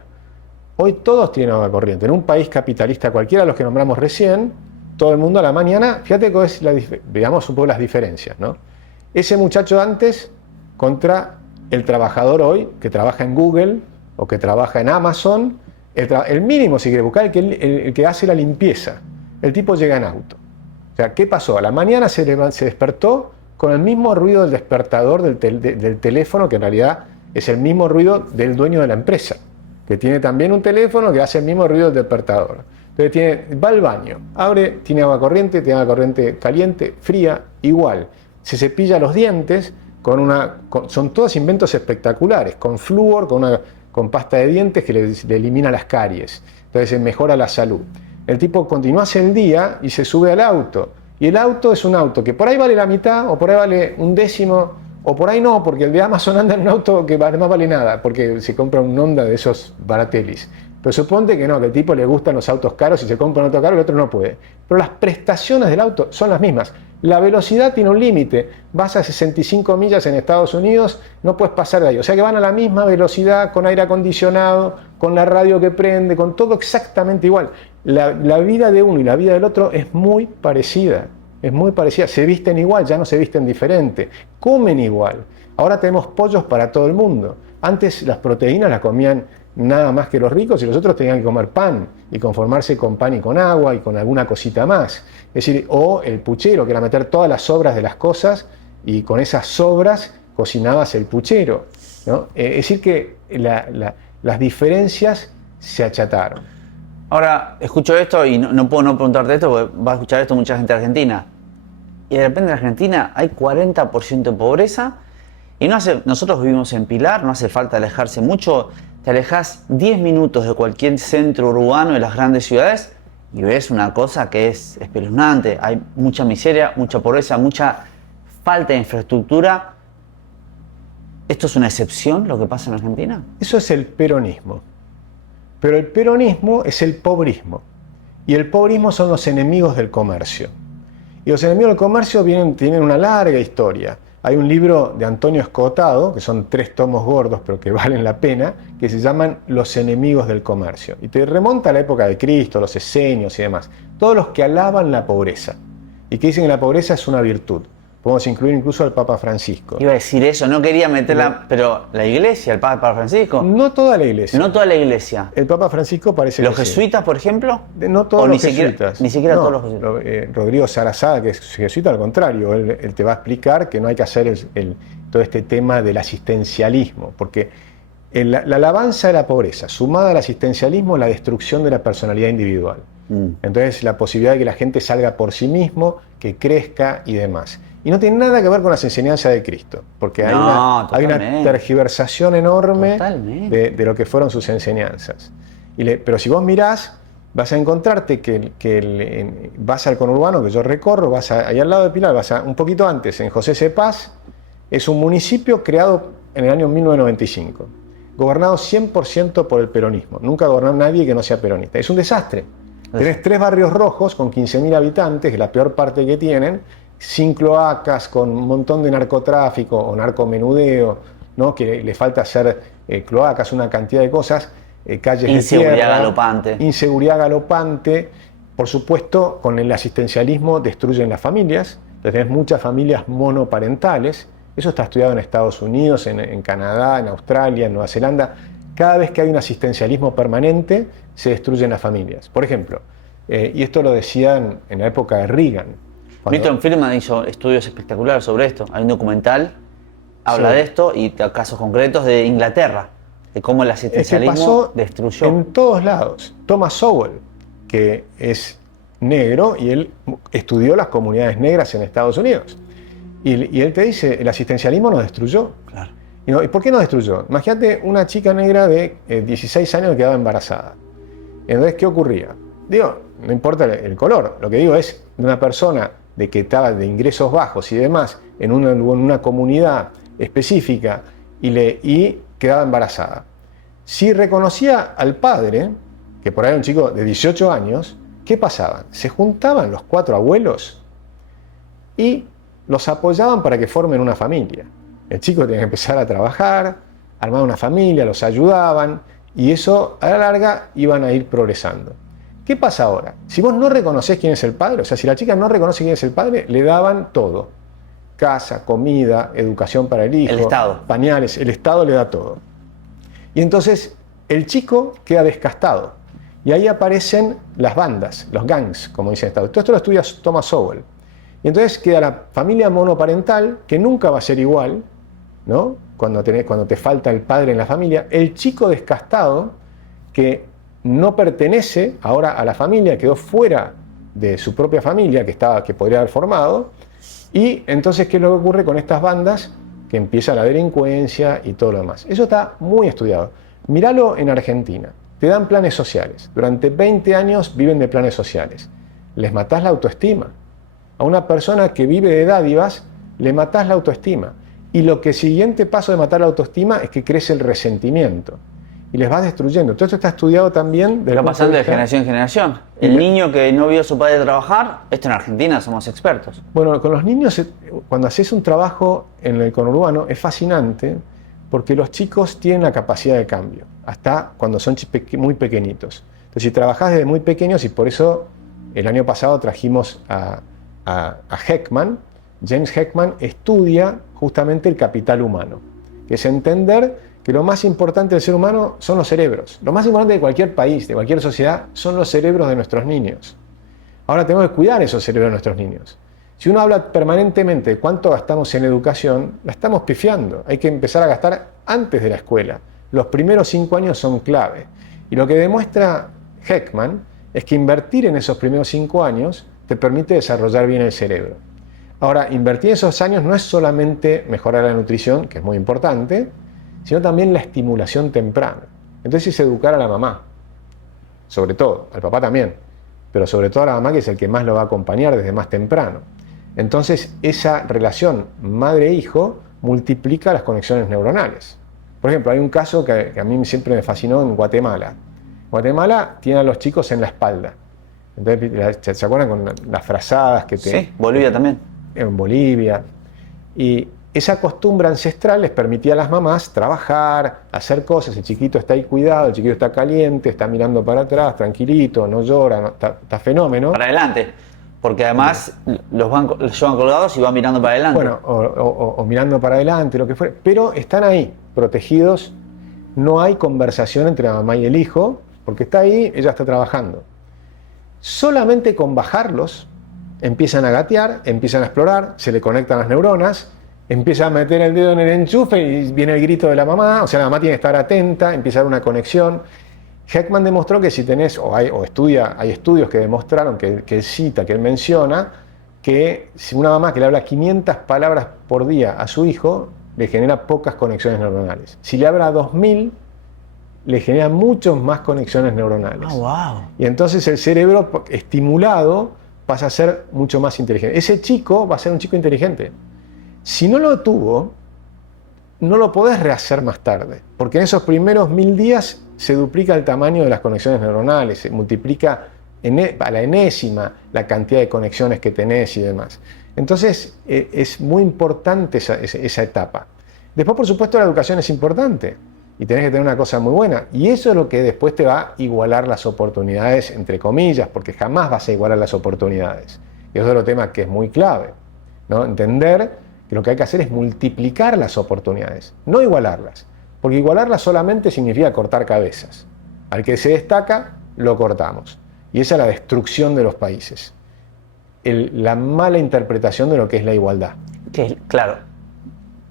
Hoy todos tienen agua corriente. En un país capitalista cualquiera de los que nombramos recién, todo el mundo a la mañana, fíjate que es veamos un poco las diferencias, ¿no? Ese muchacho antes contra el trabajador hoy, que trabaja en Google o que trabaja en Amazon, el mínimo si quiere buscar, el que hace la limpieza. El tipo llega en auto. O sea, ¿qué pasó? A la mañana se despertó con el mismo ruido del despertador del teléfono, que en realidad es el mismo ruido del dueño de la empresa, que tiene también un teléfono que hace el mismo ruido del despertador. Entonces va al baño, abre, tiene agua corriente caliente, fría, igual. Se cepilla los dientes son todos inventos espectaculares, con flúor, con pasta de dientes que le elimina las caries. Entonces mejora la salud. El tipo continúa hacia el día y se sube al auto. Y el auto es un auto que por ahí vale la mitad, o por ahí vale 1/10, o por ahí no, porque el de Amazon anda en un auto que no vale nada, porque se compra un Honda de esos baratelis. Pero suponte que no, que al tipo le gustan los autos caros y se compra un auto caro y el otro no puede. Pero las prestaciones del auto son las mismas. La velocidad tiene un límite. Vas a 65 millas en Estados Unidos, no puedes pasar de ahí. O sea que van a la misma velocidad, con aire acondicionado, con la radio que prende, con todo exactamente igual. La vida de uno y la vida del otro es muy parecida. Es muy parecida. Se visten igual, ya no se visten diferente. Comen igual. Ahora tenemos pollos para todo el mundo. Antes las proteínas las comían nada más que los ricos y los otros tenían que comer pan y conformarse con pan y con agua y con alguna cosita más. Es decir, o el puchero, que era meter todas las sobras de las cosas y con esas sobras cocinabas el puchero, ¿no? Es decir que las diferencias se achataron. Ahora, escucho esto y no puedo no preguntarte esto porque va a escuchar esto mucha gente de Argentina. Y de repente en Argentina hay 40% de pobreza y nosotros vivimos en Pilar, no hace falta alejarse mucho. Te alejas 10 minutos de cualquier centro urbano de las grandes ciudades y ves una cosa que es espeluznante. Hay mucha miseria, mucha pobreza, mucha falta de infraestructura. ¿Esto es una excepción lo que pasa en Argentina? Eso es el peronismo. Pero el peronismo es el pobrismo. Y el pobrismo son los enemigos del comercio. Y los enemigos del comercio tienen una larga historia. Hay un libro de Antonio Escotado, que son 3 tomos gordos, pero que valen la pena, que se llaman Los enemigos del comercio. Y te remonta a la época de Cristo, los esenios y demás. Todos los que alaban la pobreza y que dicen que la pobreza es una virtud. Podemos incluir incluso al Papa Francisco. Iba a decir eso, no quería meterla, pero la iglesia, el Papa Francisco. No toda la iglesia. No toda la iglesia. El Papa Francisco parece que ¿Los jesuitas, por ejemplo? No todos los jesuitas. Ni siquiera todos los jesuitas. Rodrigo Sarazada, que es jesuita, al contrario, él te va a explicar que no hay que hacer todo este tema del asistencialismo, porque la alabanza de la pobreza, sumada al asistencialismo, es la destrucción de la personalidad individual. Entonces, la posibilidad de que la gente salga por sí mismo, que crezca y demás. Y no tiene nada que ver con las enseñanzas de Cristo, porque hay una tergiversación enorme de lo que fueron sus enseñanzas. Pero si vos mirás, vas a encontrarte que vas al conurbano que yo recorro, vas ahí al lado de Pilar, vas un poquito antes, en José Cepaz, es un municipio creado en el año 1995, gobernado 100% por el peronismo. Nunca gobernó nadie que no sea peronista. Es un desastre. Tenés 3 barrios rojos con 15.000 habitantes, que es la peor parte que tienen, sin cloacas, con un montón de narcotráfico o narcomenudeo, ¿no? Que le falta hacer cloacas, una cantidad de cosas, calles inseguridad de tierra, galopante. Inseguridad galopante. Por supuesto, con el asistencialismo destruyen las familias. Entonces tenés muchas familias monoparentales. Eso está estudiado en Estados Unidos, en Canadá, en Australia, en Nueva Zelanda. Cada vez que hay un asistencialismo permanente, se destruyen las familias. Por ejemplo, y esto lo decían en la época de Reagan. Milton Friedman hizo estudios espectaculares sobre esto. Hay un documental, habla de esto y casos concretos de Inglaterra, de cómo el asistencialismo pasó destruyó. En todos lados. Thomas Sowell, que es negro y él estudió las comunidades negras en Estados Unidos. Y él te dice, el asistencialismo nos destruyó. Claro. ¿Y por qué nos destruyó? Imagínate una chica negra de 16 años que quedaba embarazada. Entonces, ¿qué ocurría? Digo, no importa el color, lo que digo es de una persona que estaba de ingresos bajos y demás en una comunidad específica y quedaba embarazada. Si reconocía al padre, que por ahí era un chico de 18 años, ¿qué pasaba? Se juntaban los 4 abuelos y los apoyaban para que formen una familia. El chico tenía que empezar a trabajar, armar una familia, los ayudaban y eso a la larga iban a ir progresando. ¿Qué pasa ahora? Si vos no reconoces quién es el padre, o sea, si la chica no reconoce quién es el padre, le daban todo. Casa, comida, educación para el hijo, el Estado. Pañales, el Estado le da todo. Y entonces el chico queda descastado. Y ahí aparecen las bandas, los gangs, como dice el Estado. Todo esto lo estudia Thomas Sowell. Y entonces queda la familia monoparental, que nunca va a ser igual, ¿no? Cuando te falta el padre en la familia. El chico descastado, que no pertenece ahora a la familia, quedó fuera de su propia familia, que podría haber formado. Y entonces, ¿qué es lo que ocurre con estas bandas? Que empieza la delincuencia y todo lo demás. Eso está muy estudiado. Míralo en Argentina. Te dan planes sociales. Durante 20 años viven de planes sociales. Les matás la autoestima. A una persona que vive de dádivas, le matás la autoestima. Y lo que siguiente paso de matar la autoestima es que crece el resentimiento. Y les vas destruyendo. Todo esto está estudiado también. Está pasando de generación en generación. El niño que no vio a su padre trabajar, esto en Argentina somos expertos. Bueno, con los niños, cuando haces un trabajo en el conurbano, es fascinante porque los chicos tienen la capacidad de cambio, hasta cuando son muy pequeñitos. Entonces, si trabajás desde muy pequeños, y por eso el año pasado trajimos a Heckman, James Heckman estudia justamente el capital humano, que es entender que lo más importante del ser humano son los cerebros. Lo más importante de cualquier país, de cualquier sociedad, son los cerebros de nuestros niños. Ahora tenemos que cuidar esos cerebros de nuestros niños. Si uno habla permanentemente de cuánto gastamos en educación, la estamos pifiando. Hay que empezar a gastar antes de la escuela. Los primeros 5 años son clave. Y lo que demuestra Heckman es que invertir en esos primeros 5 años te permite desarrollar bien el cerebro. Ahora, invertir esos años no es solamente mejorar la nutrición, que es muy importante, sino también la estimulación temprana. Entonces es educar a la mamá, sobre todo, al papá también, pero sobre todo a la mamá, que es el que más lo va a acompañar desde más temprano. Entonces esa relación madre-hijo multiplica las conexiones neuronales. Por ejemplo, hay un caso que a mí siempre me fascinó en Guatemala. Guatemala tiene a los chicos en la espalda. Entonces, ¿se acuerdan con las frazadas que te... Sí, Bolivia también. En Bolivia. Y esa costumbre ancestral les permitía a las mamás trabajar, hacer cosas. El chiquito está ahí cuidado, el chiquito está caliente, está mirando para atrás, tranquilito, no llora, está fenómeno. Para adelante, porque además los llevan colgados y van mirando para adelante. Bueno, o mirando para adelante, lo que fuera. Pero están ahí, protegidos. No hay conversación entre la mamá y el hijo, porque está ahí, ella está trabajando. Solamente con bajarlos, empiezan a gatear, empiezan a explorar, se le conectan las neuronas, empieza a meter el dedo en el enchufe y viene el grito de la mamá, o sea, la mamá tiene que estar atenta, empieza a haber una conexión. Heckman demostró que si tenés, hay estudios que demostraron, que él cita, que él menciona, que si una mamá que le habla 500 palabras por día a su hijo, le genera pocas conexiones neuronales. Si le habla 2000, le genera muchas más conexiones neuronales. Oh, wow. Y entonces el cerebro estimulado pasa a ser mucho más inteligente. Ese chico va a ser un chico inteligente. Si no lo tuvo, no lo podés rehacer más tarde, porque en esos primeros 1000 días se duplica el tamaño de las conexiones neuronales, se multiplica a la enésima la cantidad de conexiones que tenés y demás. Entonces es muy importante esa etapa. Después, por supuesto, la educación es importante y tenés que tener una cosa muy buena. Y eso es lo que después te va a igualar las oportunidades, entre comillas, porque jamás vas a igualar las oportunidades. Y eso es otro tema que es muy clave, ¿no? Entender que lo que hay que hacer es multiplicar las oportunidades, no igualarlas. Porque igualarlas solamente significa cortar cabezas. Al que se destaca, lo cortamos. Y esa es la destrucción de los países. La mala interpretación de lo que es la igualdad. Claro,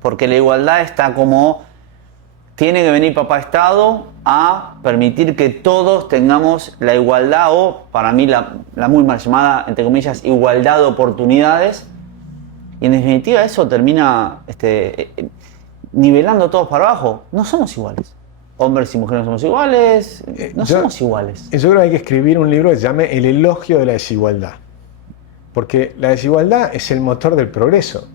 porque la igualdad está como, tiene que venir papá Estado a permitir que todos tengamos la igualdad, o para mí la muy mal llamada, entre comillas, igualdad de oportunidades, y en definitiva eso termina nivelando a todos para abajo. No somos iguales. Hombres y mujeres no somos iguales, somos iguales. Yo creo que hay que escribir un libro que se llame El elogio de la desigualdad. Porque la desigualdad es el motor del progreso.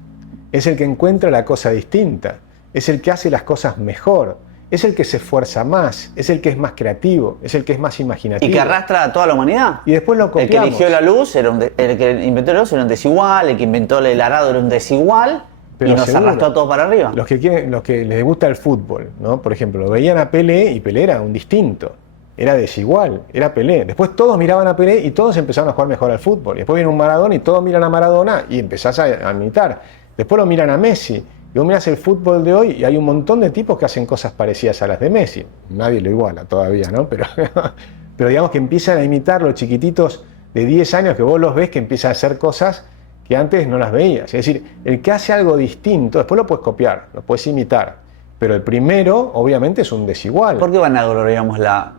Es el que encuentra la cosa distinta. Es el que hace las cosas mejor. Es el que se esfuerza más. Es el que es más creativo. Es el que es más imaginativo. Y que arrastra a toda la humanidad. Y después lo copiamos. El que eligió la luz, el que inventó la luz era un desigual. El que inventó el arado era un desigual. Pero y nos arrastró a todos para arriba. Los que les gusta el fútbol, ¿no? Por ejemplo, veían a Pelé y Pelé era un distinto. Era desigual, era Pelé. Después todos miraban a Pelé y todos empezaron a jugar mejor al fútbol. Y después viene un Maradona y todos miran a Maradona y empezás a imitar. Después lo miran a Messi. Y vos mirás el fútbol de hoy y hay un montón de tipos que hacen cosas parecidas a las de Messi. Nadie lo iguala todavía, ¿no? Pero digamos que empiezan a imitar los chiquititos de 10 años que vos los ves que empiezan a hacer cosas que antes no las veías. Es decir, el que hace algo distinto, después lo puedes copiar, lo puedes imitar. Pero el primero, obviamente, es un desigual. ¿Por qué vanagloriamos la...?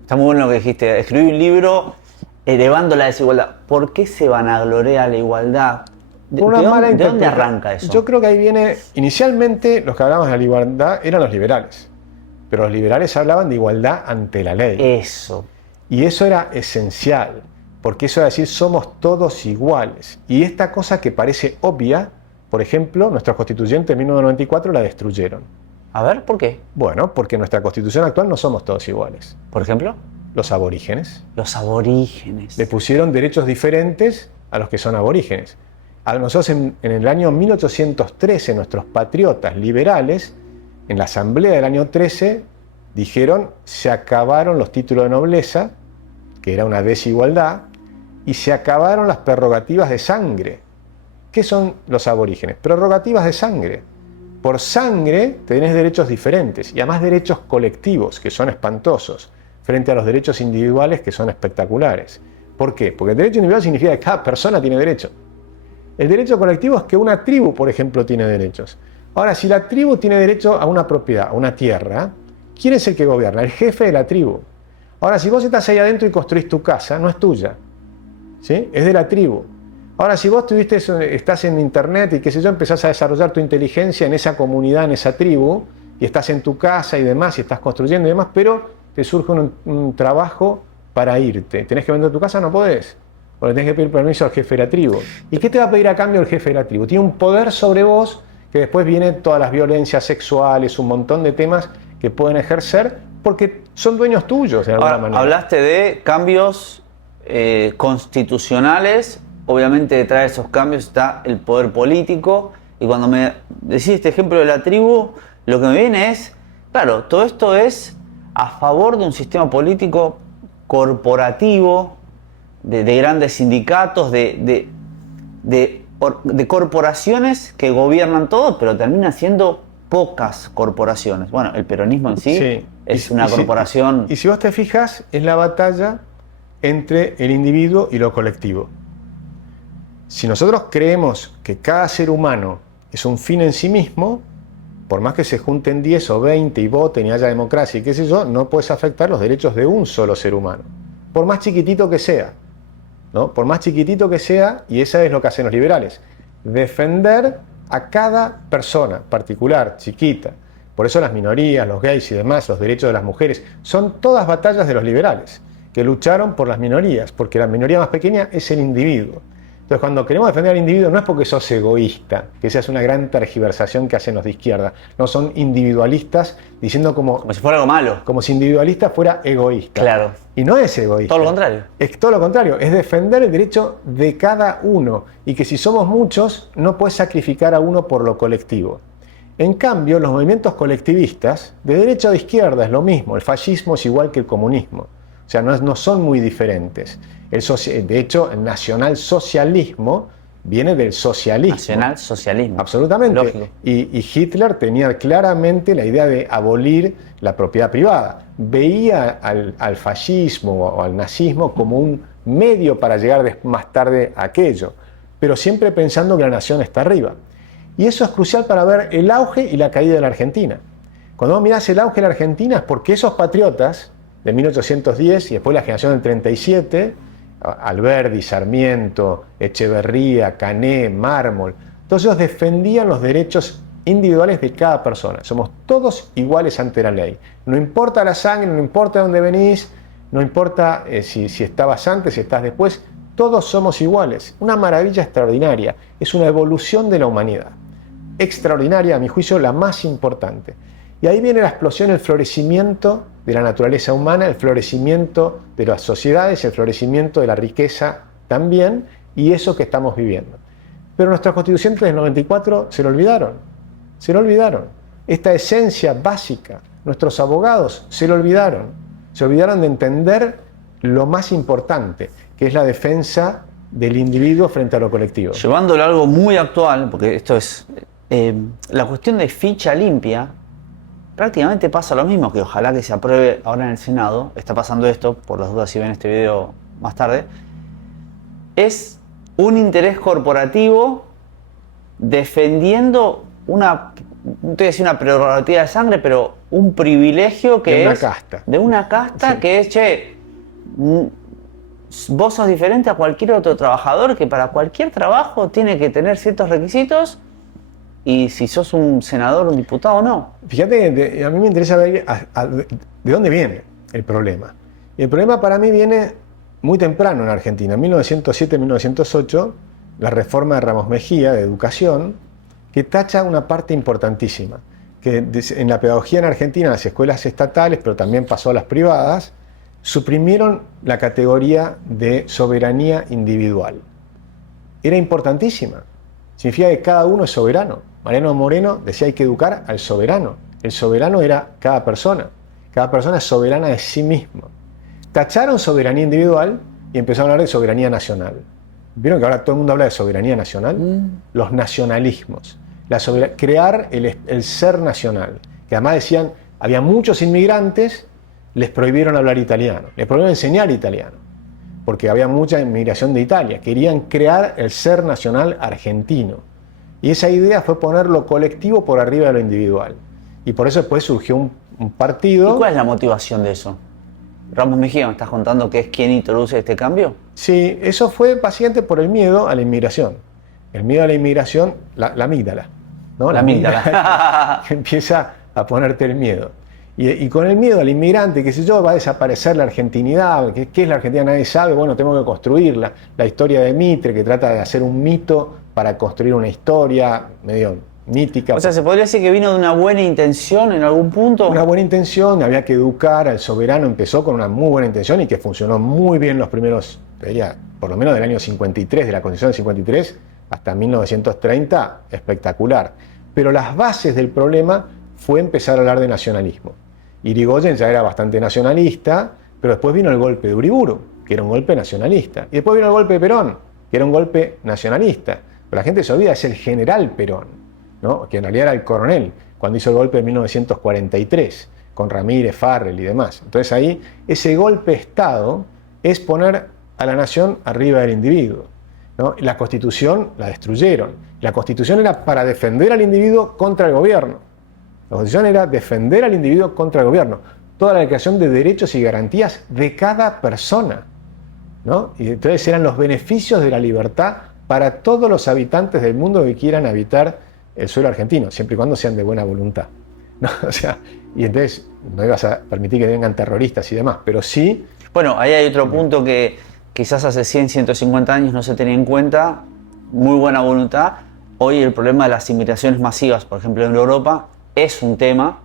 Está muy bueno lo que dijiste, escribí un libro elevando la desigualdad. ¿Por qué se vanagloria la igualdad? ¿De dónde arranca eso? Yo creo que ahí viene, inicialmente los que hablaban de la igualdad eran los liberales, pero los liberales hablaban de igualdad ante la ley. Eso. Y eso era esencial, porque eso era decir somos todos iguales. Y esta cosa que parece obvia, por ejemplo, nuestra constituyente en 1994 la destruyeron. A ver, ¿por qué? Bueno, porque en nuestra constitución actual no somos todos iguales. ¿Por ejemplo? Los aborígenes. Los aborígenes. Le pusieron derechos diferentes a los que son aborígenes. A nosotros en el año 1813, nuestros patriotas liberales, en la asamblea del año 13, dijeron se acabaron los títulos de nobleza, que era una desigualdad, y se acabaron las prerrogativas de sangre. ¿Qué son los aborígenes? Prerrogativas de sangre. Por sangre tenés derechos diferentes y además derechos colectivos que son espantosos frente a los derechos individuales que son espectaculares. ¿Por qué? Porque el derecho individual significa que cada persona tiene derecho. El derecho colectivo es que una tribu, por ejemplo, tiene derechos. Ahora, si la tribu tiene derecho a una propiedad, a una tierra, ¿quién es el que gobierna? El jefe de la tribu. Ahora, si vos estás ahí adentro y construís tu casa, no es tuya, ¿sí? Es de la tribu. Ahora, si vos estás en internet y qué sé yo, empezás a desarrollar tu inteligencia en esa comunidad, en esa tribu, y estás en tu casa y demás, y estás construyendo y demás, pero te surge un trabajo para irte. ¿Tenés que vender tu casa? No podés. Porque tenés que pedir permiso al jefe de la tribu. ¿Y qué te va a pedir a cambio el jefe de la tribu? Tiene un poder sobre vos que después vienen todas las violencias sexuales, un montón de temas que pueden ejercer porque son dueños tuyos de alguna manera. Hablaste de cambios constitucionales. Obviamente detrás de esos cambios está el poder político, y cuando me decís este ejemplo de la tribu, lo que me viene es, claro, todo esto es a favor de un sistema político corporativo, de grandes sindicatos, de corporaciones que gobiernan todo, pero terminan siendo pocas corporaciones. Bueno, el peronismo en sí es una corporación... Y si vos te fijas, es la batalla entre el individuo y lo colectivo. Si nosotros creemos que cada ser humano es un fin en sí mismo, por más que se junten 10 o 20 y voten y haya democracia y qué sé yo, no puedes afectar los derechos de un solo ser humano, por más chiquitito que sea, ¿no? Por más chiquitito que sea, y eso es lo que hacen los liberales, defender a cada persona particular, chiquita. Por eso las minorías, los gays y demás, los derechos de las mujeres, son todas batallas de los liberales, que lucharon por las minorías, porque la minoría más pequeña es el individuo. Entonces, cuando queremos defender al individuo, no es porque sos egoísta, que esa es una gran tergiversación que hacen los de izquierda. No, son individualistas diciendo Como si fuera algo malo. como si individualista fuera egoísta. Claro. Y no es egoísta. Todo lo contrario. Es todo lo contrario, es defender el derecho de cada uno. Y que si somos muchos, no puedes sacrificar a uno por lo colectivo. En cambio, los movimientos colectivistas, de derecha o de izquierda, es lo mismo. El fascismo es igual que el comunismo. O sea, no son muy diferentes. De hecho, el nacionalsocialismo viene del socialismo. Nacionalsocialismo. Absolutamente. Lógico. Y Hitler tenía claramente la idea de abolir la propiedad privada. Veía al fascismo o al nazismo como un medio para llegar más tarde a aquello, pero siempre pensando que la nación está arriba. Y eso es crucial para ver el auge y la caída de la Argentina. Cuando vos mirás el auge de la Argentina es porque esos patriotas de 1810 y después la generación del 37, Alberdi, Sarmiento, Echeverría, Cané, Mármol, todos ellos defendían los derechos individuales de cada persona. Somos todos iguales ante la ley. No importa la sangre, no importa dónde venís, no importa si estabas antes, si estás después, todos somos iguales. Una maravilla extraordinaria. Es una evolución de la humanidad. Extraordinaria, a mi juicio, la más importante. Y ahí viene la explosión, el florecimiento de la naturaleza humana, el florecimiento de las sociedades, el florecimiento de la riqueza también, y eso que estamos viviendo. Pero nuestros constituyentes del 94 se lo olvidaron. Se lo olvidaron. Esta esencia básica, nuestros abogados se lo olvidaron. Se olvidaron de entender lo más importante, que es la defensa del individuo frente a lo colectivo. Llevándolo a algo muy actual, porque esto es la cuestión de ficha limpia, prácticamente pasa lo mismo, que ojalá que se apruebe ahora en el Senado. Está pasando esto, por las dudas si ven este video más tarde. Es un interés corporativo defendiendo no te voy a decir una prerrogativa de sangre, pero un privilegio que de una es casta. De una casta, sí. Que es, che, vos sos diferente a cualquier otro trabajador que para cualquier trabajo tiene que tener ciertos requisitos, y si sos un senador, un diputado, no. Fíjate que a mí me interesa ver de dónde viene el problema. Y el problema para mí viene muy temprano en Argentina. En 1907-1908, la reforma de Ramos Mejía de educación, que tacha una parte importantísima, que en la pedagogía en Argentina, en las escuelas estatales, pero también pasó a las privadas, suprimieron la categoría de soberanía individual. Era importantísima. Significa que cada uno es soberano. Mariano Moreno decía hay que educar al soberano. El soberano era cada persona. Cada persona es soberana de sí mismo. Tacharon soberanía individual y empezaron a hablar de soberanía nacional. ¿Vieron que ahora todo el mundo habla de soberanía nacional? Los nacionalismos. Crear el ser nacional. Que además decían, había muchos inmigrantes, les prohibieron hablar italiano. Les prohibieron enseñar italiano. Porque había mucha inmigración de Italia. Querían crear el ser nacional argentino. Y esa idea fue poner lo colectivo por arriba de lo individual. Y por eso después surgió un partido... ¿Y cuál es la motivación de eso? Ramos Mejía, ¿me estás contando que es quien introduce este cambio? Sí, eso fue básicamente por el miedo a la inmigración. El miedo a la inmigración, la amígdala, ¿no? La amígdala. Empieza a ponerte el miedo. Y con el miedo al inmigrante, qué sé yo, va a desaparecer la argentinidad. ¿Qué es la Argentina? Nadie sabe. Bueno, tengo que construirla. La historia de Mitre, que trata de hacer un mito para construir una historia medio mítica. O sea, ¿se podría decir que vino de una buena intención en algún punto? Una buena intención, había que educar al soberano, empezó con una muy buena intención y que funcionó muy bien los primeros, diría, por lo menos del año 53, de la Constitución del 53 hasta 1930, espectacular. Pero las bases del problema fue empezar a hablar de nacionalismo. Irigoyen ya era bastante nacionalista, pero después vino el golpe de Uriburu, que era un golpe nacionalista. Y después vino el golpe de Perón, que era un golpe nacionalista. Pero la gente se olvida, es el general Perón, ¿no? Que en realidad era el coronel, cuando hizo el golpe de 1943, con Ramírez, Farrell y demás. Entonces ahí, ese golpe de Estado es poner a la nación arriba del individuo, ¿no? La Constitución la destruyeron. La Constitución era para defender al individuo contra el gobierno. La Constitución era defender al individuo contra el gobierno. Toda la declaración de derechos y garantías de cada persona, ¿no? Y entonces eran los beneficios de la libertad para todos los habitantes del mundo que quieran habitar el suelo argentino, siempre y cuando sean de buena voluntad, ¿no? O sea, y entonces no ibas a permitir que vengan terroristas y demás, pero sí... Bueno, ahí hay otro punto que quizás hace 100, 150 años no se tenía en cuenta, muy buena voluntad. Hoy el problema de las inmigraciones masivas, por ejemplo en Europa, es un tema.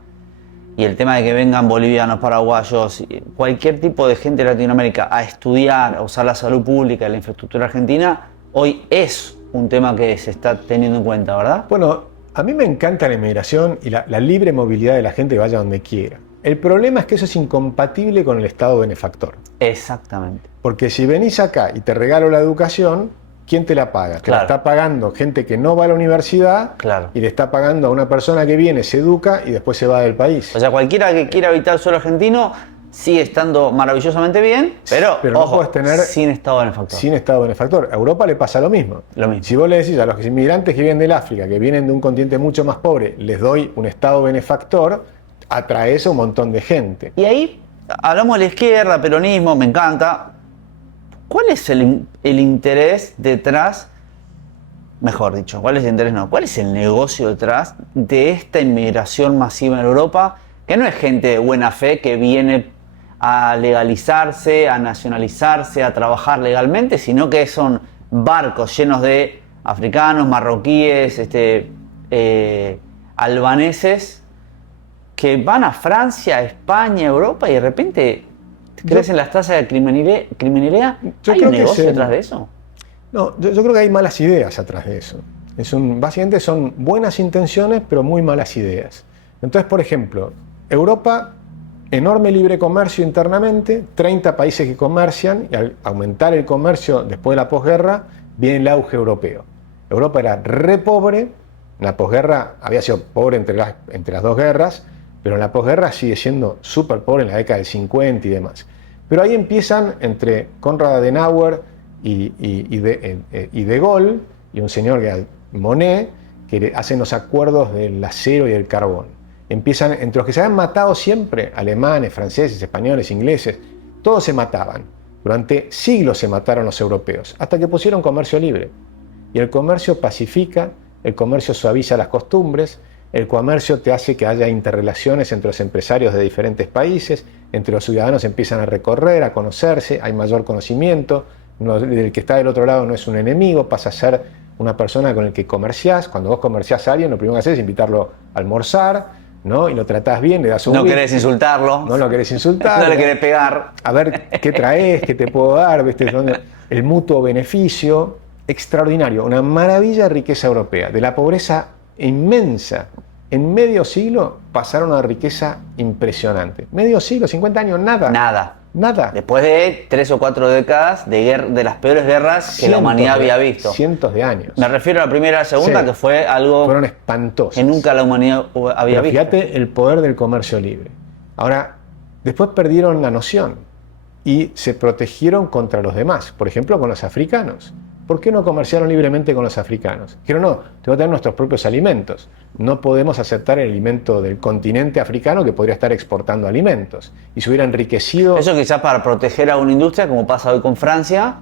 Y el tema de que vengan bolivianos, paraguayos, cualquier tipo de gente de Latinoamérica a estudiar, a usar la salud pública y la infraestructura argentina, hoy es un tema que se está teniendo en cuenta, ¿verdad? Bueno, a mí me encanta la inmigración y la libre movilidad de la gente que vaya donde quiera. El problema es que eso es incompatible con el Estado benefactor. Exactamente. Porque si venís acá y te regalo la educación, ¿quién te la paga? Te la está pagando gente que no va a la universidad y le está pagando a una persona que viene, se educa y después se va del país. O sea, cualquiera que quiera habitar el suelo argentino sigue estando maravillosamente bien, pero no ojo, puedes tener sin Estado benefactor. Sin Estado benefactor. A Europa le pasa lo mismo. Si vos le decís a los inmigrantes que vienen del África, que vienen de un continente mucho más pobre, les doy un Estado benefactor, atraes a un montón de gente. Y ahí hablamos de la izquierda, peronismo, me encanta. ¿Cuál es el interés detrás, mejor dicho, cuál es el interés no, cuál es el negocio detrás de esta inmigración masiva en Europa, que no es gente de buena fe que viene a legalizarse, a nacionalizarse, a trabajar legalmente, sino que son barcos llenos de africanos, marroquíes, albaneses, que van a Francia, España, Europa y de repente crecen las tasas de criminalidad. ¿Hay un negocio detrás de eso? No, yo creo que hay malas ideas atrás de eso. Básicamente son buenas intenciones, pero muy malas ideas. Entonces, por ejemplo, Europa, enorme libre comercio internamente, 30 países que comercian, y al aumentar el comercio después de la posguerra, viene el auge europeo. Europa era re pobre, en la posguerra había sido pobre entre las dos guerras, pero en la posguerra sigue siendo súper pobre en la década del 50 y demás. Pero ahí empiezan entre Konrad Adenauer y De Gaulle, y un señor que era Monnet, que hacen los acuerdos del acero y del carbón. Empiezan, entre los que se habían matado siempre, alemanes, franceses, españoles, ingleses, todos se mataban. Durante siglos se mataron los europeos, hasta que pusieron comercio libre. Y el comercio pacifica, el comercio suaviza las costumbres, el comercio te hace que haya interrelaciones entre los empresarios de diferentes países, entre los ciudadanos empiezan a recorrer, a conocerse, hay mayor conocimiento, el que está del otro lado no es un enemigo, pasa a ser una persona con el que comerciás. Cuando vos comerciás a alguien, lo primero que haces es invitarlo a almorzar, ¿no? Y lo tratás bien, le das un No querés insultarlo. No lo querés insultar. No le querés pegar. A ver qué traes, qué te puedo dar, ¿viste? El mutuo beneficio, extraordinario, una maravilla de riqueza europea, de la pobreza inmensa. En medio siglo pasaron a una riqueza impresionante. Medio siglo, 50 años, nada. Nada. Después de 3 o 4 décadas de las peores guerras que la humanidad había visto. Cientos de años. Me refiero a la primera y la segunda, que fue algo... Fueron espantosas. Que nunca la humanidad había visto. Fíjate el poder del comercio libre. Ahora, después perdieron la noción y se protegieron contra los demás. Por ejemplo, con los africanos. ¿Por qué no comerciaron libremente con los africanos? Dijeron, no, tenemos que tener nuestros propios alimentos. No podemos aceptar el alimento del continente africano que podría estar exportando alimentos. Y se hubiera enriquecido... Eso quizás para proteger a una industria, como pasa hoy con Francia,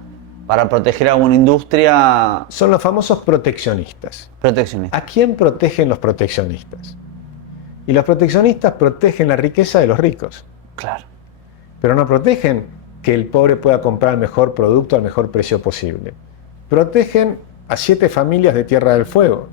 para proteger a una industria... Son los famosos proteccionistas. Proteccionistas. ¿A quién protegen los proteccionistas? Y los proteccionistas protegen la riqueza de los ricos. Claro. Pero no protegen que el pobre pueda comprar el mejor producto al mejor precio posible. Protegen a 7 familias de Tierra del Fuego,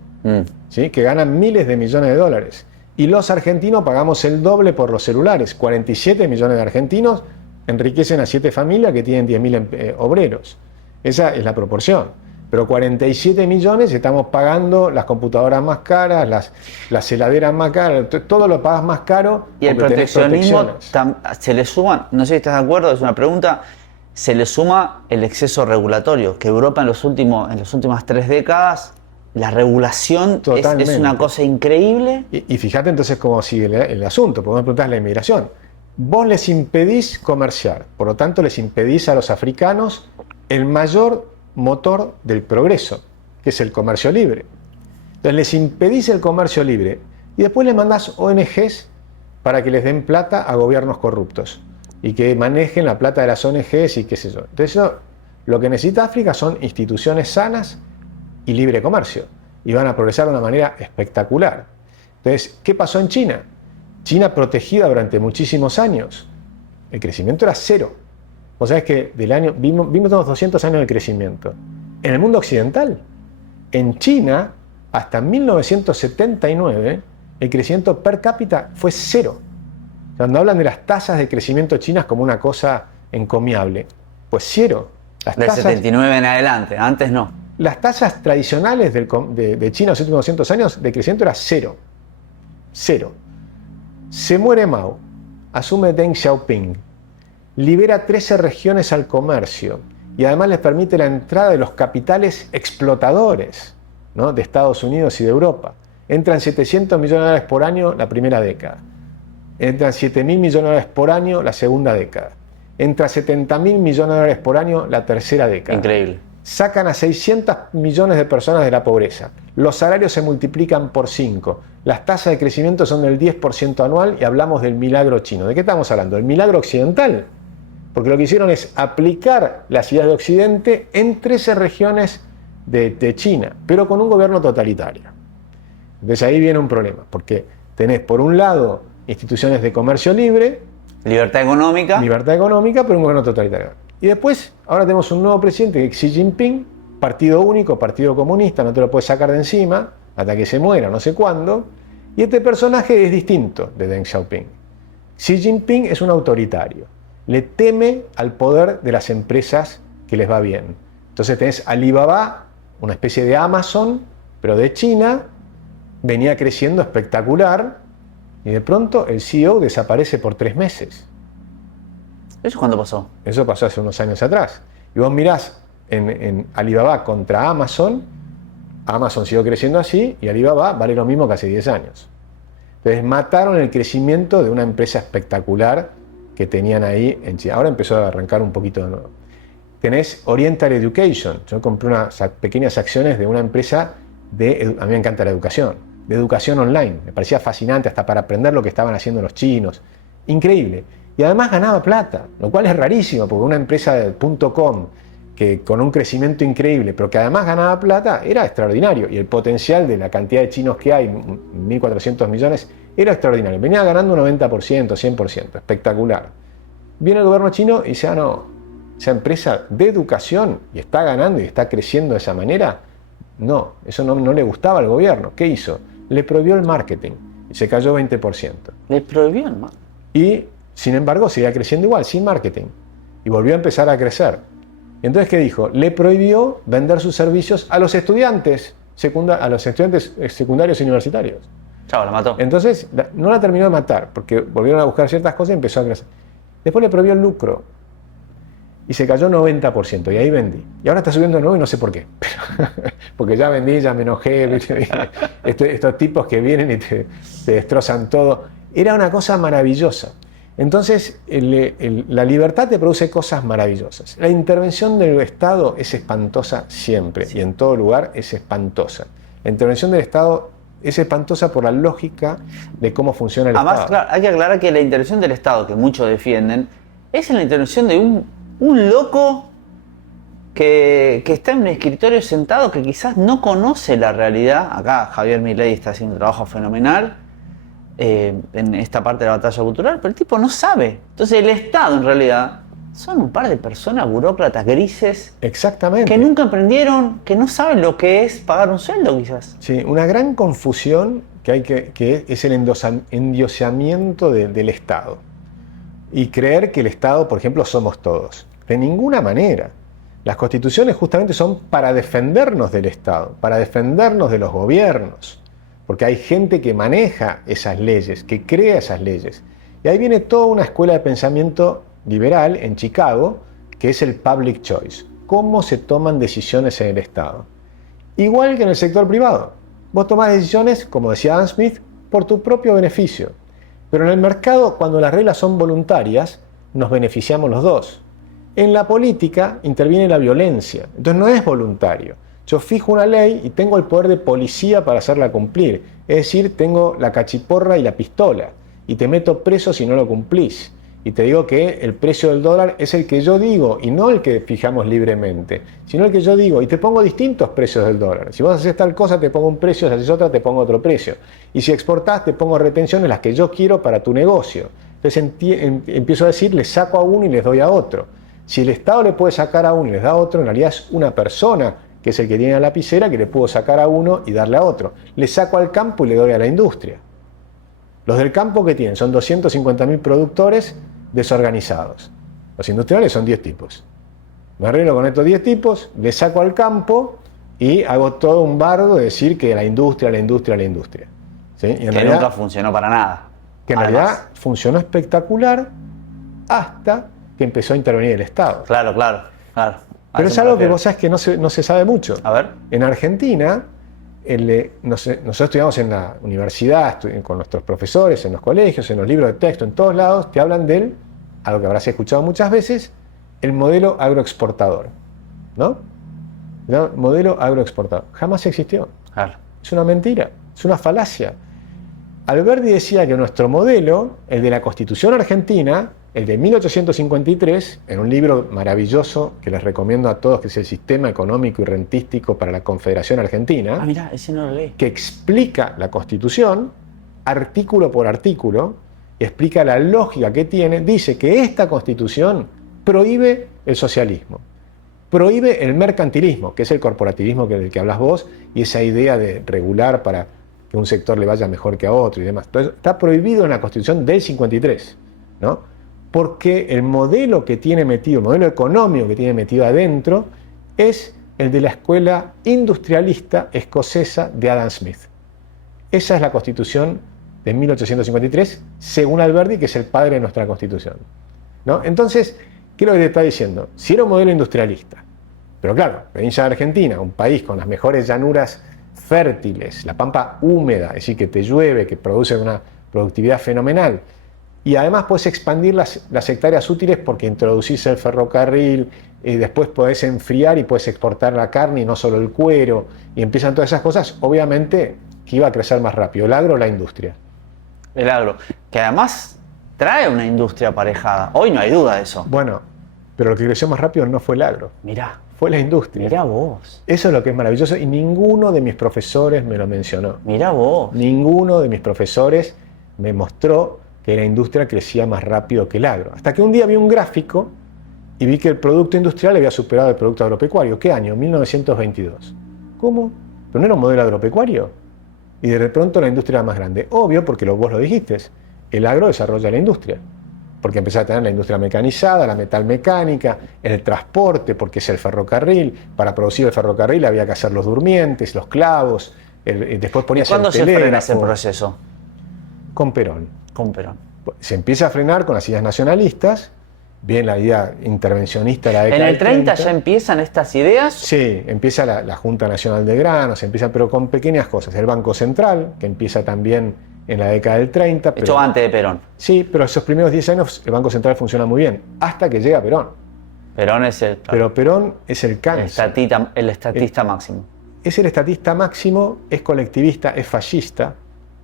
¿sí? Que ganan miles de millones de dólares. Y los argentinos pagamos el doble por los celulares. 47 millones de argentinos enriquecen a 7 familias que tienen 10.000 obreros. Esa es la proporción. Pero 47 millones estamos pagando las computadoras más caras, las heladeras más caras, todo lo pagas más caro. Y el proteccionismo se le suman, no sé si estás de acuerdo, es una pregunta... Se le suma el exceso regulatorio, que Europa en las últimas 3 décadas, la regulación es una cosa increíble. Y fíjate entonces cómo sigue el asunto, porque me preguntás la inmigración. Vos les impedís comerciar, por lo tanto les impedís a los africanos el mayor motor del progreso, que es el comercio libre. Entonces les impedís el comercio libre y después les mandás ONGs para que les den plata a gobiernos corruptos y que manejen la plata de las ONGs y qué sé yo. Entonces lo que necesita África son instituciones sanas y libre comercio. Y van a progresar de una manera espectacular. Entonces, ¿qué pasó en China? China protegida durante muchísimos años. El crecimiento era cero. Vos sabés que vimos unos 200 años de crecimiento. En el mundo occidental, en China, hasta 1979, el crecimiento per cápita fue cero. Cuando hablan de las tasas de crecimiento chinas como una cosa encomiable, pues cero. Del 79 en adelante, antes no. Las tasas tradicionales de China en los últimos 200 años de crecimiento era cero. Cero. Se muere Mao, asume Deng Xiaoping, libera 13 regiones al comercio y además les permite la entrada de los capitales explotadores, ¿no?, de Estados Unidos y de Europa. Entran 700 millones de dólares por año la primera década. Entran 7.000 millones de dólares por año la segunda década. Entra 70.000 millones de dólares por año la tercera década. Increíble. Sacan a 600 millones de personas de la pobreza. Los salarios se multiplican por 5. Las tasas de crecimiento son del 10% anual y hablamos del milagro chino. ¿De qué estamos hablando? ¿Del milagro occidental? Porque lo que hicieron es aplicar las ideas de Occidente en 13 regiones de China, pero con un gobierno totalitario. Entonces ahí viene un problema, porque tenés por un lado instituciones de comercio libre, libertad económica, pero un gobierno totalitario. Y después, ahora tenemos un nuevo presidente, que es Xi Jinping, partido único, partido comunista, no te lo puedes sacar de encima hasta que se muera, no sé cuándo. Y este personaje es distinto de Deng Xiaoping. Xi Jinping es un autoritario, le teme al poder de las empresas que les va bien. Entonces tenés Alibaba, una especie de Amazon, pero de China, venía creciendo espectacular, y de pronto el CEO desaparece por 3 meses. ¿Eso cuándo pasó? Eso pasó hace unos años atrás. Y vos mirás en Alibaba contra Amazon, Amazon siguió creciendo así y Alibaba vale lo mismo que hace 10 años. Entonces mataron el crecimiento de una empresa espectacular que tenían ahí en China. Ahora empezó a arrancar un poquito de nuevo. Tenés Oriental Education. Yo compré unas pequeñas acciones de una empresa a mí me encanta la educación, de educación online. Me parecía fascinante hasta para aprender lo que estaban haciendo los chinos. Increíble. Y además ganaba plata, lo cual es rarísimo, porque una empresa de .com que con un crecimiento increíble, pero que además ganaba plata, era extraordinario. Y el potencial de la cantidad de chinos que hay, 1.400 millones, era extraordinario. Venía ganando un 90%, 100%, espectacular. Viene el gobierno chino y dice, no, esa empresa de educación y está ganando y está creciendo de esa manera, no, eso no le gustaba al gobierno. ¿Qué hizo? Le prohibió el marketing y se cayó 20%. Le prohibió el marketing. Y sin embargo, seguía creciendo igual, sin marketing. Y volvió a empezar a crecer. Entonces, ¿qué dijo? Le prohibió vender sus servicios a los estudiantes secundarios y universitarios. Chao, la mató. Entonces, no la terminó de matar, porque volvieron a buscar ciertas cosas y empezó a crecer. Después le prohibió el lucro. Y se cayó 90%, y ahí vendí. Y ahora está subiendo de nuevo y no sé por qué. Porque ya vendí, ya me enojé. Estos tipos que vienen y te destrozan todo. Era una cosa maravillosa. Entonces, la libertad te produce cosas maravillosas. La intervención del Estado es espantosa siempre, sí, y en todo lugar es espantosa. La intervención del Estado es espantosa por la lógica de cómo funciona el Además, Estado. Claro, hay que aclarar que la intervención del Estado, que muchos defienden, es la intervención de un loco que está en un escritorio sentado, que quizás no conoce la realidad. Acá Javier Milei está haciendo un trabajo fenomenal en esta parte de la batalla cultural, pero el tipo no sabe. Entonces el Estado en realidad son un par de personas, burócratas grises, exactamente, que nunca aprendieron, que no saben lo que es pagar un sueldo quizás. Sí, una gran confusión que es el endioseamiento del Estado. Y creer que el Estado, por ejemplo, somos todos. De ninguna manera. Las constituciones justamente son para defendernos del Estado, para defendernos de los gobiernos. Porque hay gente que maneja esas leyes, que crea esas leyes. Y ahí viene toda una escuela de pensamiento liberal en Chicago, que es el public choice. Cómo se toman decisiones en el Estado. Igual que en el sector privado. Vos tomás decisiones, como decía Adam Smith, por tu propio beneficio. Pero en el mercado, cuando las reglas son voluntarias, nos beneficiamos los dos. En la política interviene la violencia. Entonces no es voluntario. Yo fijo una ley y tengo el poder de policía para hacerla cumplir. Es decir, tengo la cachiporra y la pistola. Y te meto preso si no lo cumplís. Y te digo que el precio del dólar es el que yo digo y no el que fijamos libremente, sino el que yo digo. Y te pongo distintos precios del dólar. Si vos haces tal cosa, te pongo un precio, si haces otra, te pongo otro precio. Y si exportás, te pongo retenciones, las que yo quiero para tu negocio. Entonces empiezo a decir, les saco a uno y les doy a otro. Si el Estado le puede sacar a uno y les da a otro, en realidad es una persona que es el que tiene la lapicera que le pudo sacar a uno y darle a otro. Le saco al campo y le doy a la industria. Los del campo, ¿qué tienen? Son 250.000 productores desorganizados. Los industriales son 10 tipos. Me arreglo con estos 10 tipos, le saco al campo y hago todo un bardo de decir que la industria, la industria, la industria. ¿Sí? Y que nunca funcionó para nada. Que en realidad funcionó espectacular hasta que empezó a intervenir el Estado. Claro. Pero es algo que vos sabés que no se sabe mucho. A ver. En Argentina, nosotros estudiamos en la universidad, con nuestros profesores, en los colegios, en los libros de texto, en todos lados, te hablan del, algo que habrás escuchado muchas veces, el modelo agroexportador. ¿No? ¿No? Modelo agroexportador. Jamás existió. Claro. Es una mentira, es una falacia. Alberdi decía que nuestro modelo, el de la Constitución Argentina, el de 1853, en un libro maravilloso que les recomiendo a todos, que es el Sistema Económico y Rentístico para la Confederación Argentina, Mirá, ese no lo leí. que explica la Constitución, artículo por artículo, y explica la lógica que tiene, dice que esta Constitución prohíbe el socialismo, prohíbe el mercantilismo, que es el corporativismo del que hablas vos, y esa idea de regular para que un sector le vaya mejor que a otro y demás. Entonces, está prohibido en la Constitución del 53, ¿no? Porque el modelo que tiene metido, el modelo económico que tiene metido adentro, es el de la escuela industrialista escocesa de Adam Smith. Esa es la Constitución de 1853, según Alberdi, que es el padre de nuestra Constitución, ¿no? Entonces, ¿qué es lo que te está diciendo? Si era un modelo industrialista, pero claro, venís a Argentina, un país con las mejores llanuras fértiles, la pampa húmeda, es decir, que te llueve, que produce una productividad fenomenal, y además puedes expandir las hectáreas útiles porque introducís el ferrocarril, y después podés enfriar y puedes exportar la carne y no solo el cuero, y empiezan todas esas cosas, obviamente que iba a crecer más rápido, el agro o la industria. El agro, que además trae una industria aparejada. Hoy no hay duda de eso. Bueno, pero lo que creció más rápido no fue el agro. Mirá. Fue la industria. Mirá vos. Eso es lo que es maravilloso y ninguno de mis profesores me lo mencionó. Mirá vos. Ninguno de mis profesores me mostró que la industria crecía más rápido que el agro. Hasta que un día vi un gráfico y vi que el producto industrial había superado el producto agropecuario. ¿Qué año? 1922. ¿Cómo? ¿Pero no era un modelo agropecuario? Y de pronto la industria era más grande. Obvio, porque vos lo dijiste. El agro desarrolla la industria. Porque empezó a tener la industria mecanizada, la metalmecánica, el transporte, porque es el ferrocarril. Para producir el ferrocarril había que hacer los durmientes, los clavos, después ponías el telégrafo. ¿Cuándo se frena ese proceso? Con Perón. Con Perón. Se empieza a frenar con las ideas nacionalistas, bien la idea intervencionista de la década ¿En el del 30 ya empiezan estas ideas? Sí, empieza la Junta Nacional de Granos, pero con pequeñas cosas. El Banco Central, que empieza también en la década del 30. Hecho antes de Perón. Sí, pero esos primeros 10 años el Banco Central funciona muy bien, hasta que llega Perón. Perón es el... Pero Perón es el cáncer. El estatista máximo. Es el estatista máximo, es colectivista, es fascista.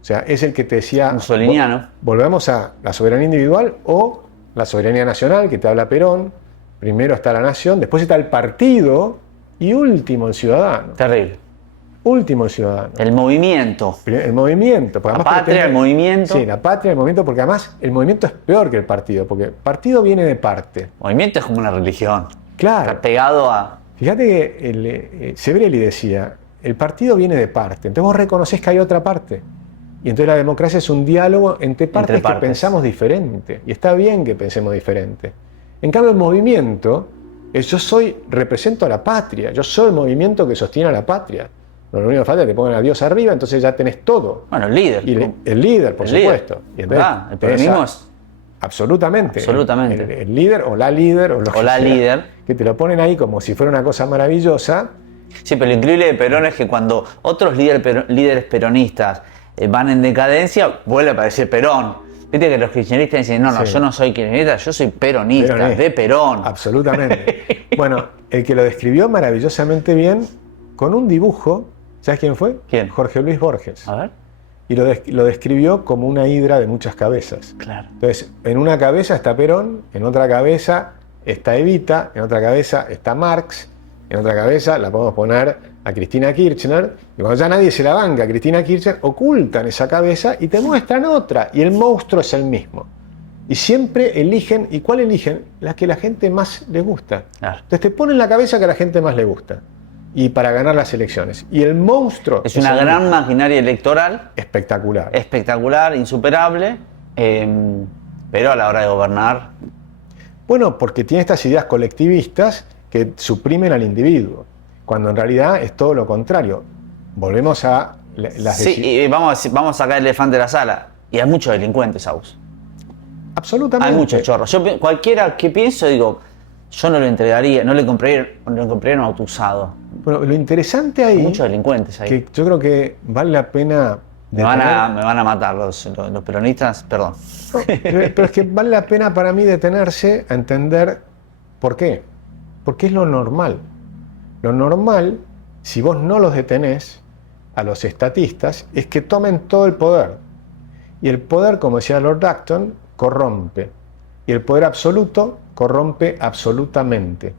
O sea, es el que te decía... Mussoliniano. Volvemos a la soberanía individual o la soberanía nacional, que te habla Perón. Primero está la nación, después está el partido y último el ciudadano. Terrible. Último el ciudadano. El movimiento. El movimiento. La patria, el movimiento. Sí, la patria, el movimiento, porque además el movimiento es peor que el partido, porque el partido viene de parte. El movimiento es como una religión. Claro. Está pegado a... Fíjate que Sebrelli decía, el partido viene de parte, entonces vos reconoces que hay otra parte. Y entonces la democracia es un diálogo entre partes que pensamos diferente. Y está bien que pensemos diferente. En cambio el movimiento es represento a la patria, yo soy el movimiento que sostiene a la patria. Lo único que falta es que te pongan a Dios arriba, entonces ya tenés todo. Bueno, el líder. Y el líder, por supuesto. Y entonces, el peronismo es... Absolutamente. Absolutamente. El líder o la líder o la líder. Que te lo ponen ahí como si fuera una cosa maravillosa. Sí, pero lo increíble de Perón es que cuando otros líderes peronistas van en decadencia, vuelve a aparecer Perón. Viste que los kirchneristas dicen, no, Sí. yo no soy kirchnerista, yo soy peronista, de Perón. Absolutamente. Bueno, el que lo describió maravillosamente bien con un dibujo, ¿sabes quién fue? ¿Quién? Jorge Luis Borges. A ver. Y lo describió como una hidra de muchas cabezas. Claro. Entonces, en una cabeza está Perón, en otra cabeza está Evita, en otra cabeza está Marx, en otra cabeza la podemos poner a Cristina Kirchner, y cuando ya nadie se la banca a Cristina Kirchner, ocultan esa cabeza y te muestran otra, y el monstruo es el mismo. Y siempre eligen, ¿y cuál eligen? La que la gente más les gusta. Claro. Entonces te ponen en la cabeza que a la gente más le gusta. Y para ganar las elecciones. Y el monstruo... Es una gran maquinaria electoral. Espectacular. Espectacular, insuperable. Pero a la hora de gobernar... Bueno, porque tiene estas ideas colectivistas que suprimen al individuo. Cuando en realidad es todo lo contrario. Volvemos a las... Sí, y vamos a sacar el elefante de la sala. Y hay muchos delincuentes, Agus. Absolutamente. Hay muchos chorros. Yo, cualquiera que pienso, digo, yo no lo entregaría, no le compraría un auto usado. Bueno, lo interesante ahí... Hay muchos delincuentes ahí. Que yo creo que vale la pena... Me van a matar los peronistas, perdón. No, pero es que vale la pena para mí detenerse a entender por qué. Porque es lo normal. Lo normal, si vos no los detenés a los estatistas, es que tomen todo el poder. Y el poder, como decía Lord Acton, corrompe. Y el poder absoluto corrompe absolutamente.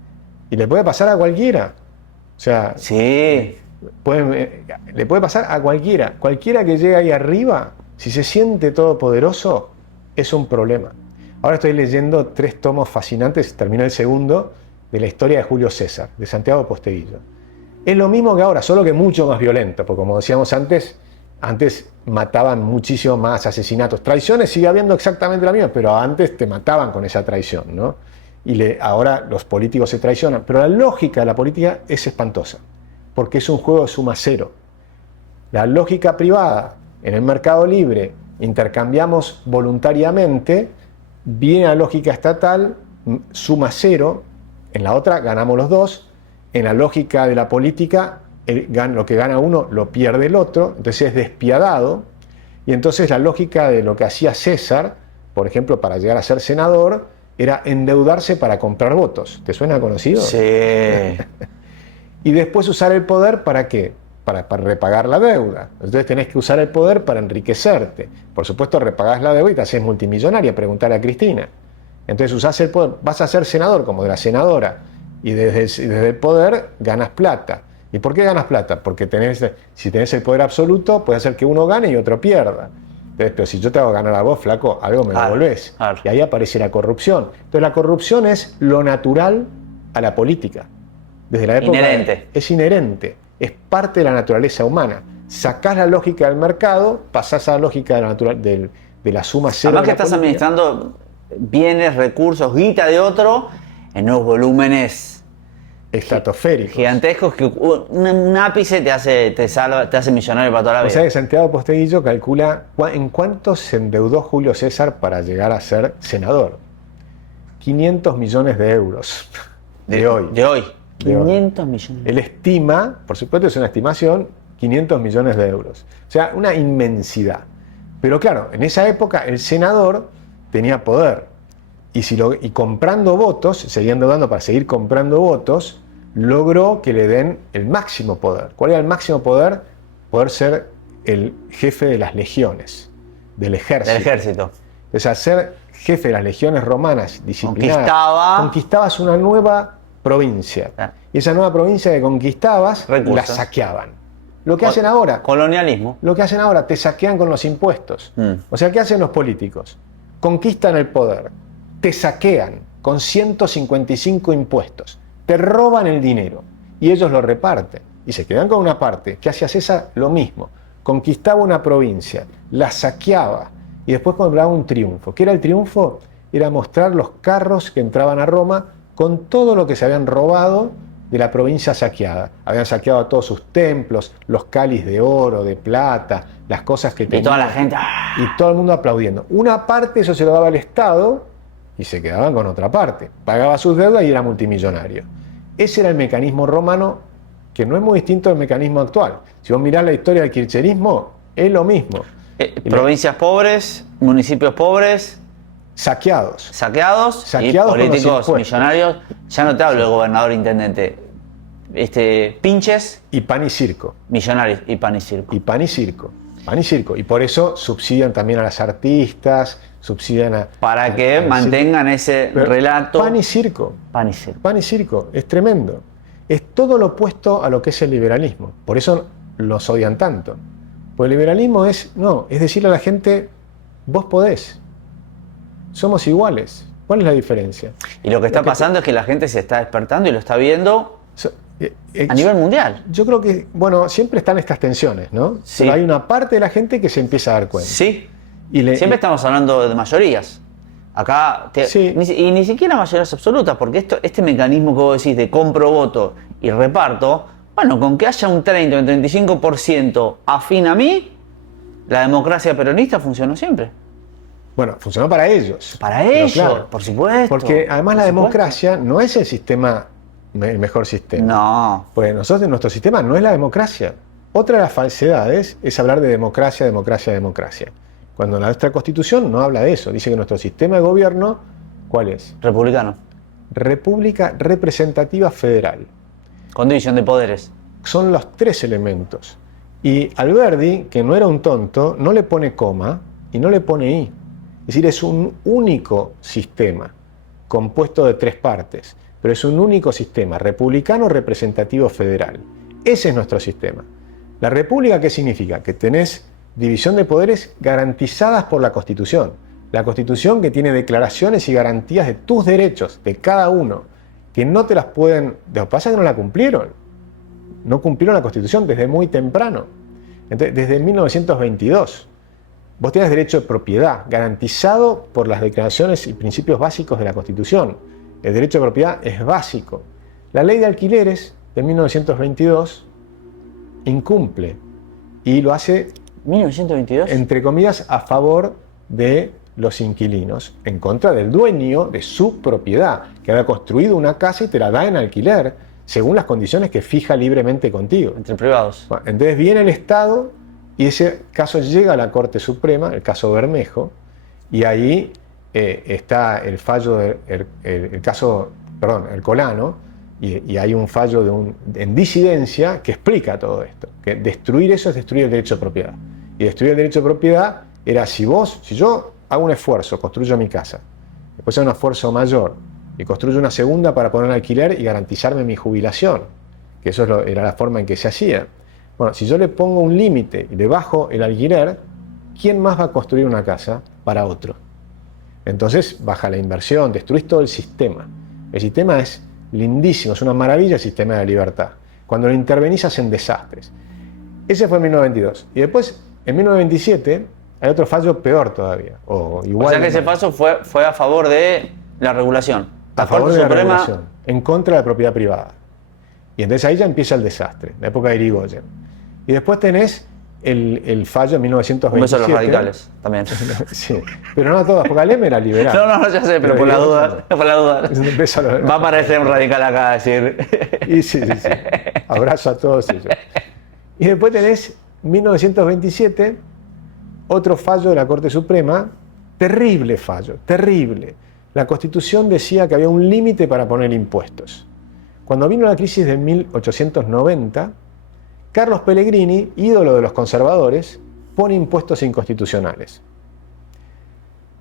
Y le puede pasar a cualquiera. O sea, sí. Le puede pasar a cualquiera. Cualquiera que llegue ahí arriba, si se siente todopoderoso, es un problema. Ahora estoy leyendo 3 tomos fascinantes, terminé el segundo, de la historia de Julio César, de Santiago Posteguillo. Es lo mismo que ahora, solo que mucho más violento, porque como decíamos antes mataban muchísimo más, asesinatos. Traiciones sigue habiendo exactamente la misma, pero antes te mataban con esa traición, ¿no? Y ahora los políticos se traicionan. Pero la lógica de la política es espantosa, porque es un juego de suma cero. La lógica privada, en el mercado libre, intercambiamos voluntariamente, viene la lógica estatal, suma cero, en la otra ganamos los dos, en la lógica de la política, lo que gana uno lo pierde el otro, entonces es despiadado, y entonces la lógica de lo que hacía César, por ejemplo, para llegar a ser senador, era endeudarse para comprar votos. ¿Te suena conocido? Sí. Y después usar el poder ¿para qué? Para repagar la deuda. Entonces tenés que usar el poder para enriquecerte. Por supuesto, repagás la deuda y te haces multimillonaria, preguntarle a Cristina. Entonces usás el poder, vas a ser senador como de la senadora, y desde el poder ganas plata. ¿Y por qué ganas plata? Porque si tenés el poder absoluto, puede hacer que uno gane y otro pierda. Entonces, pero si yo te hago ganar a vos, flaco, algo me lo devolvés. Y ahí aparece la corrupción. Entonces la corrupción es lo natural a la política. Desde la época inherente. Es inherente, es parte de la naturaleza humana. Sacás la lógica del mercado, pasás a la lógica de la suma cero. Además que estás administrando bienes, recursos, guita de otro en nuevos volúmenes estratosféricos, gigantescos, que un ápice te hace millonario para toda la vida. O sea que Santiago Posteguillo calcula en cuánto se endeudó Julio César para llegar a ser senador. 500 millones de euros de hoy. 500 millones. Él estima, por supuesto es una estimación, 500 millones de euros. O sea, una inmensidad. Pero claro, en esa época el senador tenía poder. Y comprando votos, seguía endeudando para seguir comprando votos, logró que le den el máximo poder. ¿Cuál era el máximo poder? Poder ser el jefe de las legiones, del ejército. Del ejército. O sea, ser jefe de las legiones romanas disciplinadas. Conquistabas una nueva provincia. Y esa nueva provincia que conquistabas, la saqueaban. Lo que hacen ahora. Colonialismo. Lo que hacen ahora, te saquean con los impuestos. O sea, ¿qué hacen los políticos? Conquistan el poder. Te saquean con 155 impuestos, te roban el dinero y ellos lo reparten y se quedan con una parte. ¿Qué hacía César? Lo mismo, conquistaba una provincia, la saqueaba y después compraba un triunfo. ¿Qué era el triunfo? Era mostrar los carros que entraban a Roma con todo lo que se habían robado de la provincia saqueada. Habían saqueado a todos sus templos, los cáliz de oro, de plata, las cosas que tenían. Y toda la gente. Y todo el mundo aplaudiendo. Una parte eso se lo daba al Estado y se quedaban con otra parte. Pagaba sus deudas y era multimillonario. Ese era el mecanismo romano, que no es muy distinto del mecanismo actual. Si vos mirás la historia del kirchnerismo, es lo mismo. Provincias pobres, municipios pobres, saqueados y políticos millonarios. Ya no te hablo de gobernador, intendente. Pinches y pan y circo. Millonarios y pan y circo. Y pan y circo. Pan y circo. Y por eso subsidian también a las artistas, subsidian a... Para que mantengan ese relato. Pan y circo. Pan y circo. Pan y circo. Es tremendo. Es todo lo opuesto a lo que es el liberalismo. Por eso los odian tanto. Porque el liberalismo es decirle a la gente, vos podés. somos iguales. ¿Cuál es la diferencia? Y lo que está pasando es que la gente se está despertando y lo está viendo a nivel mundial. Yo creo que, bueno, siempre están estas tensiones, ¿no? Sí. Pero hay una parte de la gente que se empieza a dar cuenta. Sí. Siempre estamos hablando de mayorías. Acá, Sí. ni siquiera mayorías absolutas, porque este mecanismo que vos decís de compro voto y reparto, bueno, con que haya un 30 o un 35% afín a mí, la democracia peronista funcionó siempre. Bueno, funcionó para ellos. Para Pero ellos, claro, por supuesto. porque además la por supuesto. democracia no es el mejor sistema. No. Pues nuestro sistema no es la democracia. Otra de las falsedades es hablar de democracia, democracia, democracia. Cuando nuestra Constitución no habla de eso. Dice que nuestro sistema de gobierno, ¿cuál es? Republicano. República representativa federal. Con división de poderes. Son los tres elementos. Y Alberdi, que no era un tonto, no le pone coma y no le pone i. Es decir, es un único sistema compuesto de tres partes, pero es un único sistema, republicano representativo federal. Ese es nuestro sistema. ¿La república qué significa? Que tenés división de poderes garantizadas por la Constitución. La Constitución que tiene declaraciones y garantías de tus derechos, de cada uno, que no te las pueden... Lo que pasa es que no la cumplieron. No cumplieron la Constitución desde muy temprano. Entonces, desde 1922. Vos tenés derecho de propiedad, garantizado por las declaraciones y principios básicos de la Constitución. El derecho de propiedad es básico. La ley de alquileres de 1922 incumple y lo hace, 1922. entre comillas, a favor de los inquilinos, en contra del dueño de su propiedad, que había construido una casa y te la da en alquiler, según las condiciones que fija libremente contigo. Entre privados. Bueno, entonces viene el Estado y ese caso llega a la Corte Suprema, el caso Bermejo, y ahí está el fallo, el Colano, y hay un fallo en disidencia que explica todo esto, que destruir eso es destruir el derecho de propiedad. Y destruir el derecho de propiedad era si yo hago un esfuerzo, construyo mi casa, después hago un esfuerzo mayor y construyo una segunda para poner en alquiler y garantizarme mi jubilación, que eso era la forma en que se hacía. Bueno, si yo le pongo un límite y le bajo el alquiler, ¿quién más va a construir una casa para otro? Entonces baja la inversión, destruís todo el sistema. El sistema es lindísimo, es una maravilla el sistema de la libertad. Cuando lo intervenís hacen desastres. Ese fue en 1922. Y después, en 1927, hay otro fallo peor todavía. O sea que ese fallo fue a favor de la regulación. A favor de la regulación, en contra de la propiedad privada. Y entonces ahí ya empieza el desastre, la época de Irigoyen. Y después tenés el fallo en 1927. Un beso a los radicales también. Sí, pero no a todas, porque Alem era liberal. No, ya sé, pero por la duda. Un beso a los... Va a aparecer un radical acá a decir. Y sí. Abrazo a todos ellos. Y después tenés 1927, otro fallo de la Corte Suprema, terrible fallo, terrible. La Constitución decía que había un límite para poner impuestos. Cuando vino la crisis de 1890, Carlos Pellegrini, ídolo de los conservadores, pone impuestos inconstitucionales.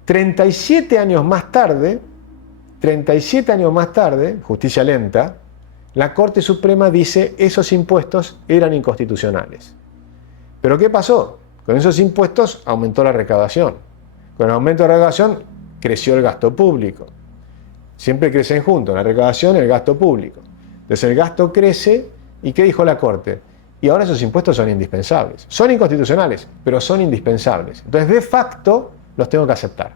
37 años más tarde, justicia lenta, la Corte Suprema dice esos impuestos eran inconstitucionales. ¿Pero qué pasó? Con esos impuestos aumentó la recaudación. Con el aumento de la recaudación creció el gasto público. Siempre crecen juntos, la recaudación y el gasto público. Entonces el gasto crece, ¿y qué dijo la Corte? Y ahora esos impuestos son indispensables. Son inconstitucionales, pero son indispensables. Entonces, de facto, los tengo que aceptar.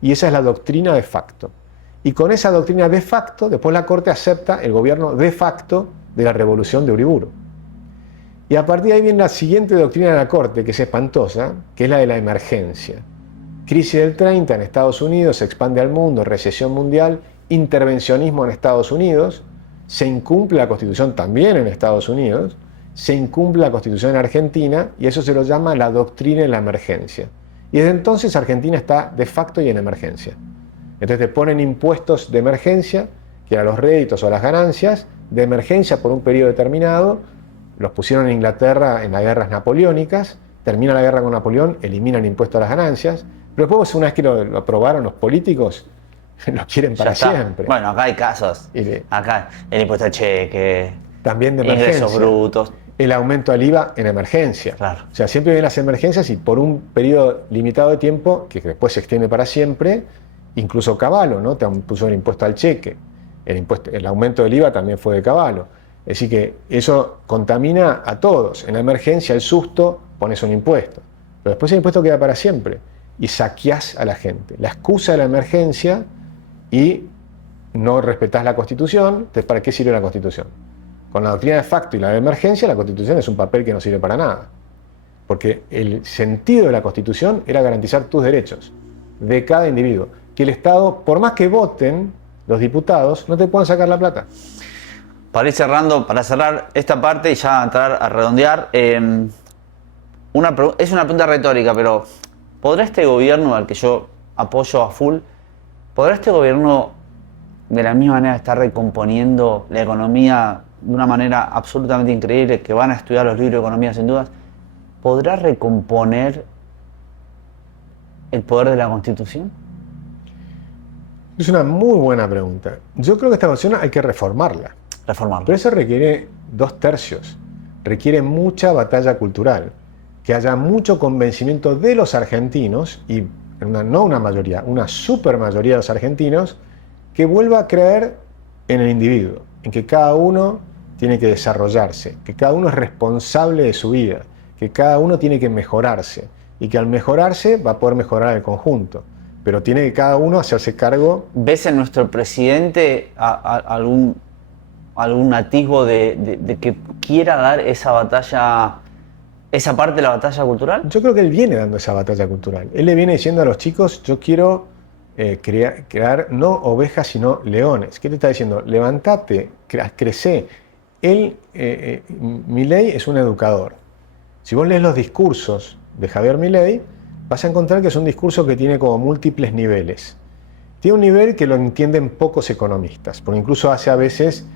Y esa es la doctrina de facto. Y con esa doctrina de facto, después la Corte acepta el gobierno de facto de la revolución de Uriburu. Y a partir de ahí viene la siguiente doctrina de la Corte, que es espantosa, que es la de la emergencia. Crisis del 30 en Estados Unidos, se expande al mundo, recesión mundial, intervencionismo en Estados Unidos, se incumple la Constitución también en Estados Unidos, se incumple la Constitución en Argentina y eso se lo llama la doctrina de la emergencia. Y desde entonces Argentina está de facto y en emergencia. Entonces te ponen impuestos de emergencia, que eran los réditos o las ganancias, de emergencia por un periodo determinado, los pusieron en Inglaterra en las guerras napoleónicas, termina la guerra con Napoleón, eliminan el impuesto a las ganancias, pero después una vez que lo aprobaron los políticos, lo quieren para siempre. Bueno, acá hay casos. Acá el impuesto al cheque, también de emergencia. ingresos brutos. El aumento del IVA en emergencia. Claro. O sea, siempre vienen las emergencias y por un periodo limitado de tiempo, que después se extiende para siempre, incluso Cavallo, ¿no? Te puso el impuesto al cheque. El aumento del IVA también fue de Cavallo. Es decir, que eso contamina a todos. En la emergencia, el susto, pones un impuesto. Pero después el impuesto queda para siempre. Y saqueás a la gente. La excusa de la emergencia y no respetás la Constitución. Entonces, ¿para qué sirve la Constitución? Con la doctrina de facto y la de emergencia, la Constitución es un papel que no sirve para nada. Porque el sentido de la Constitución era garantizar tus derechos de cada individuo. Que el Estado, por más que voten los diputados, no te puedan sacar la plata. Para ir cerrando, para cerrar esta parte y ya entrar a redondear, es una pregunta retórica, pero ¿podrá este gobierno, al que yo apoyo a full, podrá este gobierno de la misma manera estar recomponiendo la economía de una manera absolutamente increíble, que van a estudiar los libros de economía sin dudas? ¿Podrá recomponer el poder de la Constitución? Es una muy buena pregunta. Yo creo que esta Constitución hay que reformarla. Pero eso requiere 2/3. Requiere mucha batalla cultural. Que haya mucho convencimiento de los argentinos, y no una mayoría, una supermayoría de los argentinos, que vuelva a creer en el individuo, en que cada uno tiene que desarrollarse, que cada uno es responsable de su vida, que cada uno tiene que mejorarse, y que al mejorarse va a poder mejorar el conjunto. Pero tiene que cada uno hacerse cargo. ¿Ves en nuestro presidente algún atisbo de que quiera dar esa batalla, esa parte de la batalla cultural? Yo creo que él viene dando esa batalla cultural. Él le viene diciendo a los chicos: yo quiero crear no ovejas sino leones. ¿Qué te está diciendo? Levántate, crecé. Milei es un educador. Si vos lees los discursos de Javier Milei, vas a encontrar que es un discurso que tiene como múltiples niveles. Tiene un nivel que lo entienden pocos economistas, porque incluso hace a veces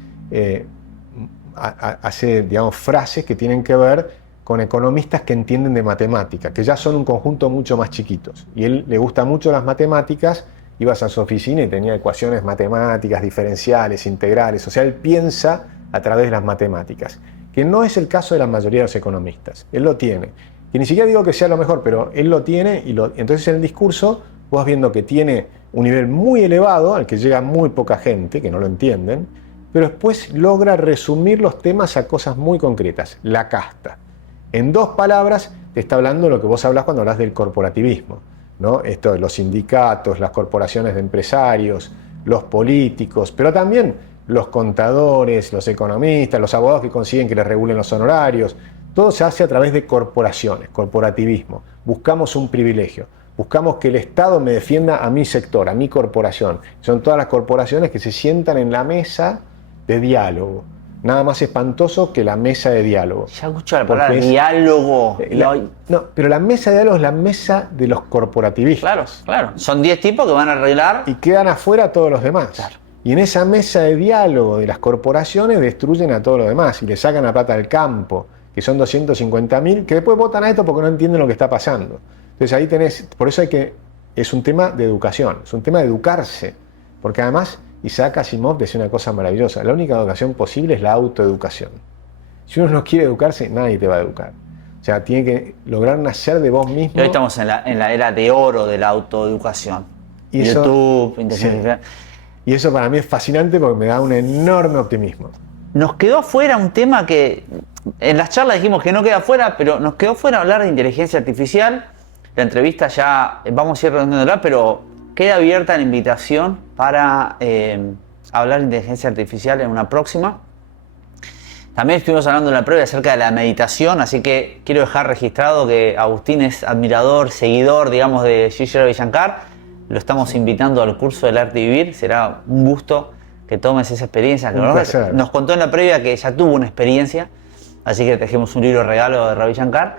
digamos, frases que tienen que ver con economistas que entienden de matemática, que ya son un conjunto mucho más chiquitos. Y él le gusta mucho las matemáticas, ibas a su oficina y tenía ecuaciones matemáticas, diferenciales, integrales, o sea, él piensa a través de las matemáticas, que no es el caso de la mayoría de los economistas. Él lo tiene. Que ni siquiera digo que sea lo mejor, pero él lo tiene, entonces en el discurso vos vas viendo que tiene un nivel muy elevado, al que llega muy poca gente, que no lo entienden, pero después logra resumir los temas a cosas muy concretas. La casta. En 2 palabras te está hablando de lo que vos hablas cuando hablas del corporativismo, ¿no? Esto de los sindicatos, las corporaciones de empresarios, los políticos, pero también los contadores, los economistas, los abogados que consiguen que les regulen los honorarios. Todo se hace a través de corporaciones, corporativismo. Buscamos un privilegio. Buscamos que el Estado me defienda a mi sector, a mi corporación. Son todas las corporaciones que se sientan en la mesa de diálogo. Nada más espantoso que la mesa de diálogo. Ya escucho la palabra diálogo. No, pero la mesa de diálogo es la mesa de los corporativistas. Claro, claro. Son 10 tipos que van a arreglar. Y quedan afuera todos los demás. Claro. Y en esa mesa de diálogo de las corporaciones destruyen a todos los demás y le sacan la plata al campo, que son 250.000, que después votan a esto porque no entienden lo que está pasando. Entonces ahí tenés, por eso es un tema de educación, es un tema de educarse, porque además Isaac Asimov decía una cosa maravillosa: la única educación posible es la autoeducación. Si uno no quiere educarse, nadie te va a educar. O sea, tiene que lograr nacer de vos mismo. Y hoy estamos en la era de oro de la autoeducación. Y YouTube, sí. inteligencia. Y eso para mí es fascinante porque me da un enorme optimismo. Nos quedó afuera un tema que en las charlas dijimos que no queda afuera, pero nos quedó fuera hablar de inteligencia artificial. La entrevista ya vamos a ir redondeándola, pero queda abierta la invitación para hablar de inteligencia artificial en una próxima. También estuvimos hablando en la previa acerca de la meditación, así que quiero dejar registrado que Agustín es admirador, seguidor, digamos, de Sri Ravi Shankar. Lo estamos invitando al curso del arte de vivir. Será un gusto que tomes esa experiencia. Que nos contó en la previa que ya tuvo una experiencia, así que trajimos un libro regalo de Ravi Shankar.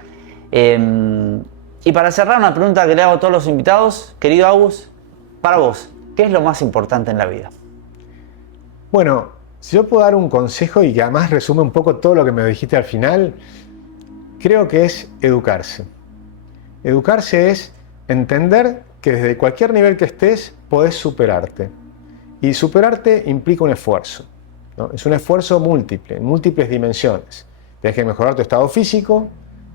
Y para cerrar, una pregunta que le hago a todos los invitados, querido Agus, para vos, ¿qué es lo más importante en la vida? Bueno, si yo puedo dar un consejo y que además resume un poco todo lo que me dijiste al final, creo que es educarse. Educarse es entender que desde cualquier nivel que estés podés superarte. Y superarte implica un esfuerzo, ¿no? Es un esfuerzo múltiple, en múltiples dimensiones. Tenés que mejorar tu estado físico,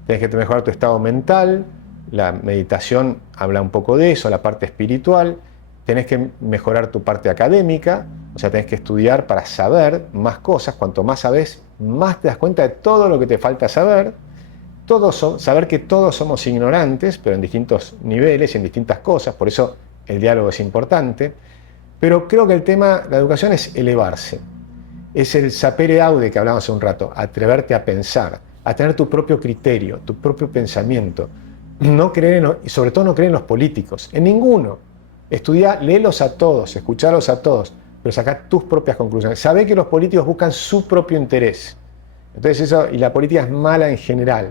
tenés que mejorar tu estado mental, la meditación habla un poco de eso, la parte espiritual, tenés que mejorar tu parte académica, o sea, tenés que estudiar para saber más cosas, cuanto más sabés, más te das cuenta de todo lo que te falta saber, saber que todos somos ignorantes, pero en distintos niveles y en distintas cosas, por eso el diálogo es importante, pero creo que el tema, la educación es elevarse, es el sapere aude que hablábamos hace un rato, atreverte a pensar, a tener tu propio criterio, tu propio pensamiento, no creer y sobre todo no creer en los políticos, en ninguno. Estudia, léelos a todos, escuchalos a todos, pero saca tus propias conclusiones. Sabé que los políticos buscan su propio interés. Entonces eso, y la política es mala en general,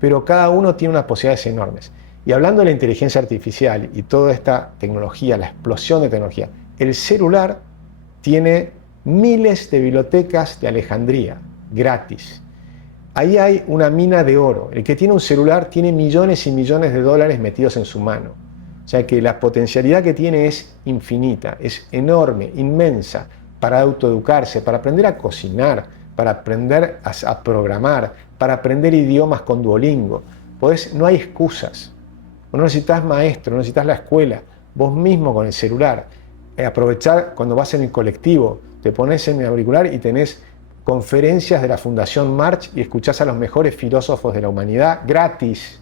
pero cada uno tiene unas posibilidades enormes. Y hablando de la inteligencia artificial y toda esta tecnología, la explosión de tecnología, el celular tiene miles de bibliotecas de Alejandría, gratis. Ahí hay una mina de oro. El que tiene un celular tiene millones y millones de dólares metidos en su mano. O sea que la potencialidad que tiene es infinita, es enorme, inmensa, para autoeducarse, para aprender a cocinar, para aprender a programar, para aprender idiomas con Duolingo. No hay excusas. No necesitas maestro, no necesitas la escuela. Vos mismo con el celular. Aprovechar cuando vas en el colectivo, te pones en el auricular y tenés conferencias de la Fundación March y escuchás a los mejores filósofos de la humanidad gratis.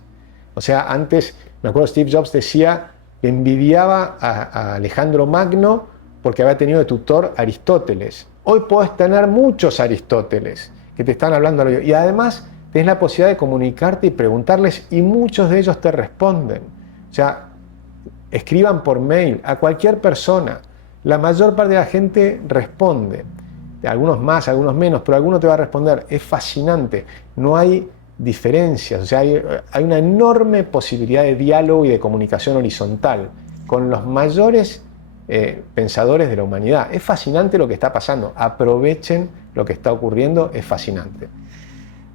O sea, antes, me acuerdo, Steve Jobs decía que envidiaba a Alejandro Magno porque había tenido de tutor Aristóteles. Hoy podés tener muchos Aristóteles que te están hablando al oído. Y además tenés la posibilidad de comunicarte y preguntarles y muchos de ellos te responden. O sea, escriban por mail a cualquier persona. La mayor parte de la gente responde. Algunos más, algunos menos, pero alguno te va a responder. Es fascinante. No hay diferencias. O sea, hay una enorme posibilidad de diálogo y de comunicación horizontal con los mayores pensadores de la humanidad. Es fascinante lo que está pasando. Aprovechen lo que está ocurriendo. Es fascinante.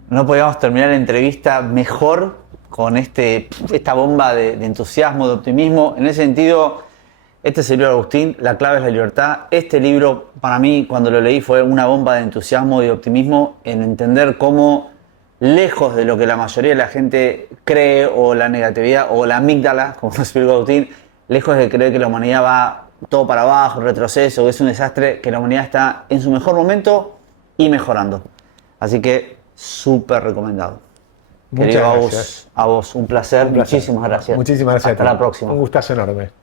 No podíamos terminar la entrevista mejor con esta bomba de entusiasmo, de optimismo. En ese sentido, este es el libro de Agustín, La clave es la libertad. Este libro, para mí, cuando lo leí, fue una bomba de entusiasmo y de optimismo en entender cómo, lejos de lo que la mayoría de la gente cree, o la negatividad, o la amígdala, como lo explicó Agustín, lejos de creer que la humanidad va todo para abajo, retroceso, que es un desastre, que la humanidad está en su mejor momento y mejorando. Así que, súper recomendado. Muchas Querido gracias. a vos, un placer. Muchísimas gracias. Muchísimas gracias. Hasta la próxima. Un gustazo enorme.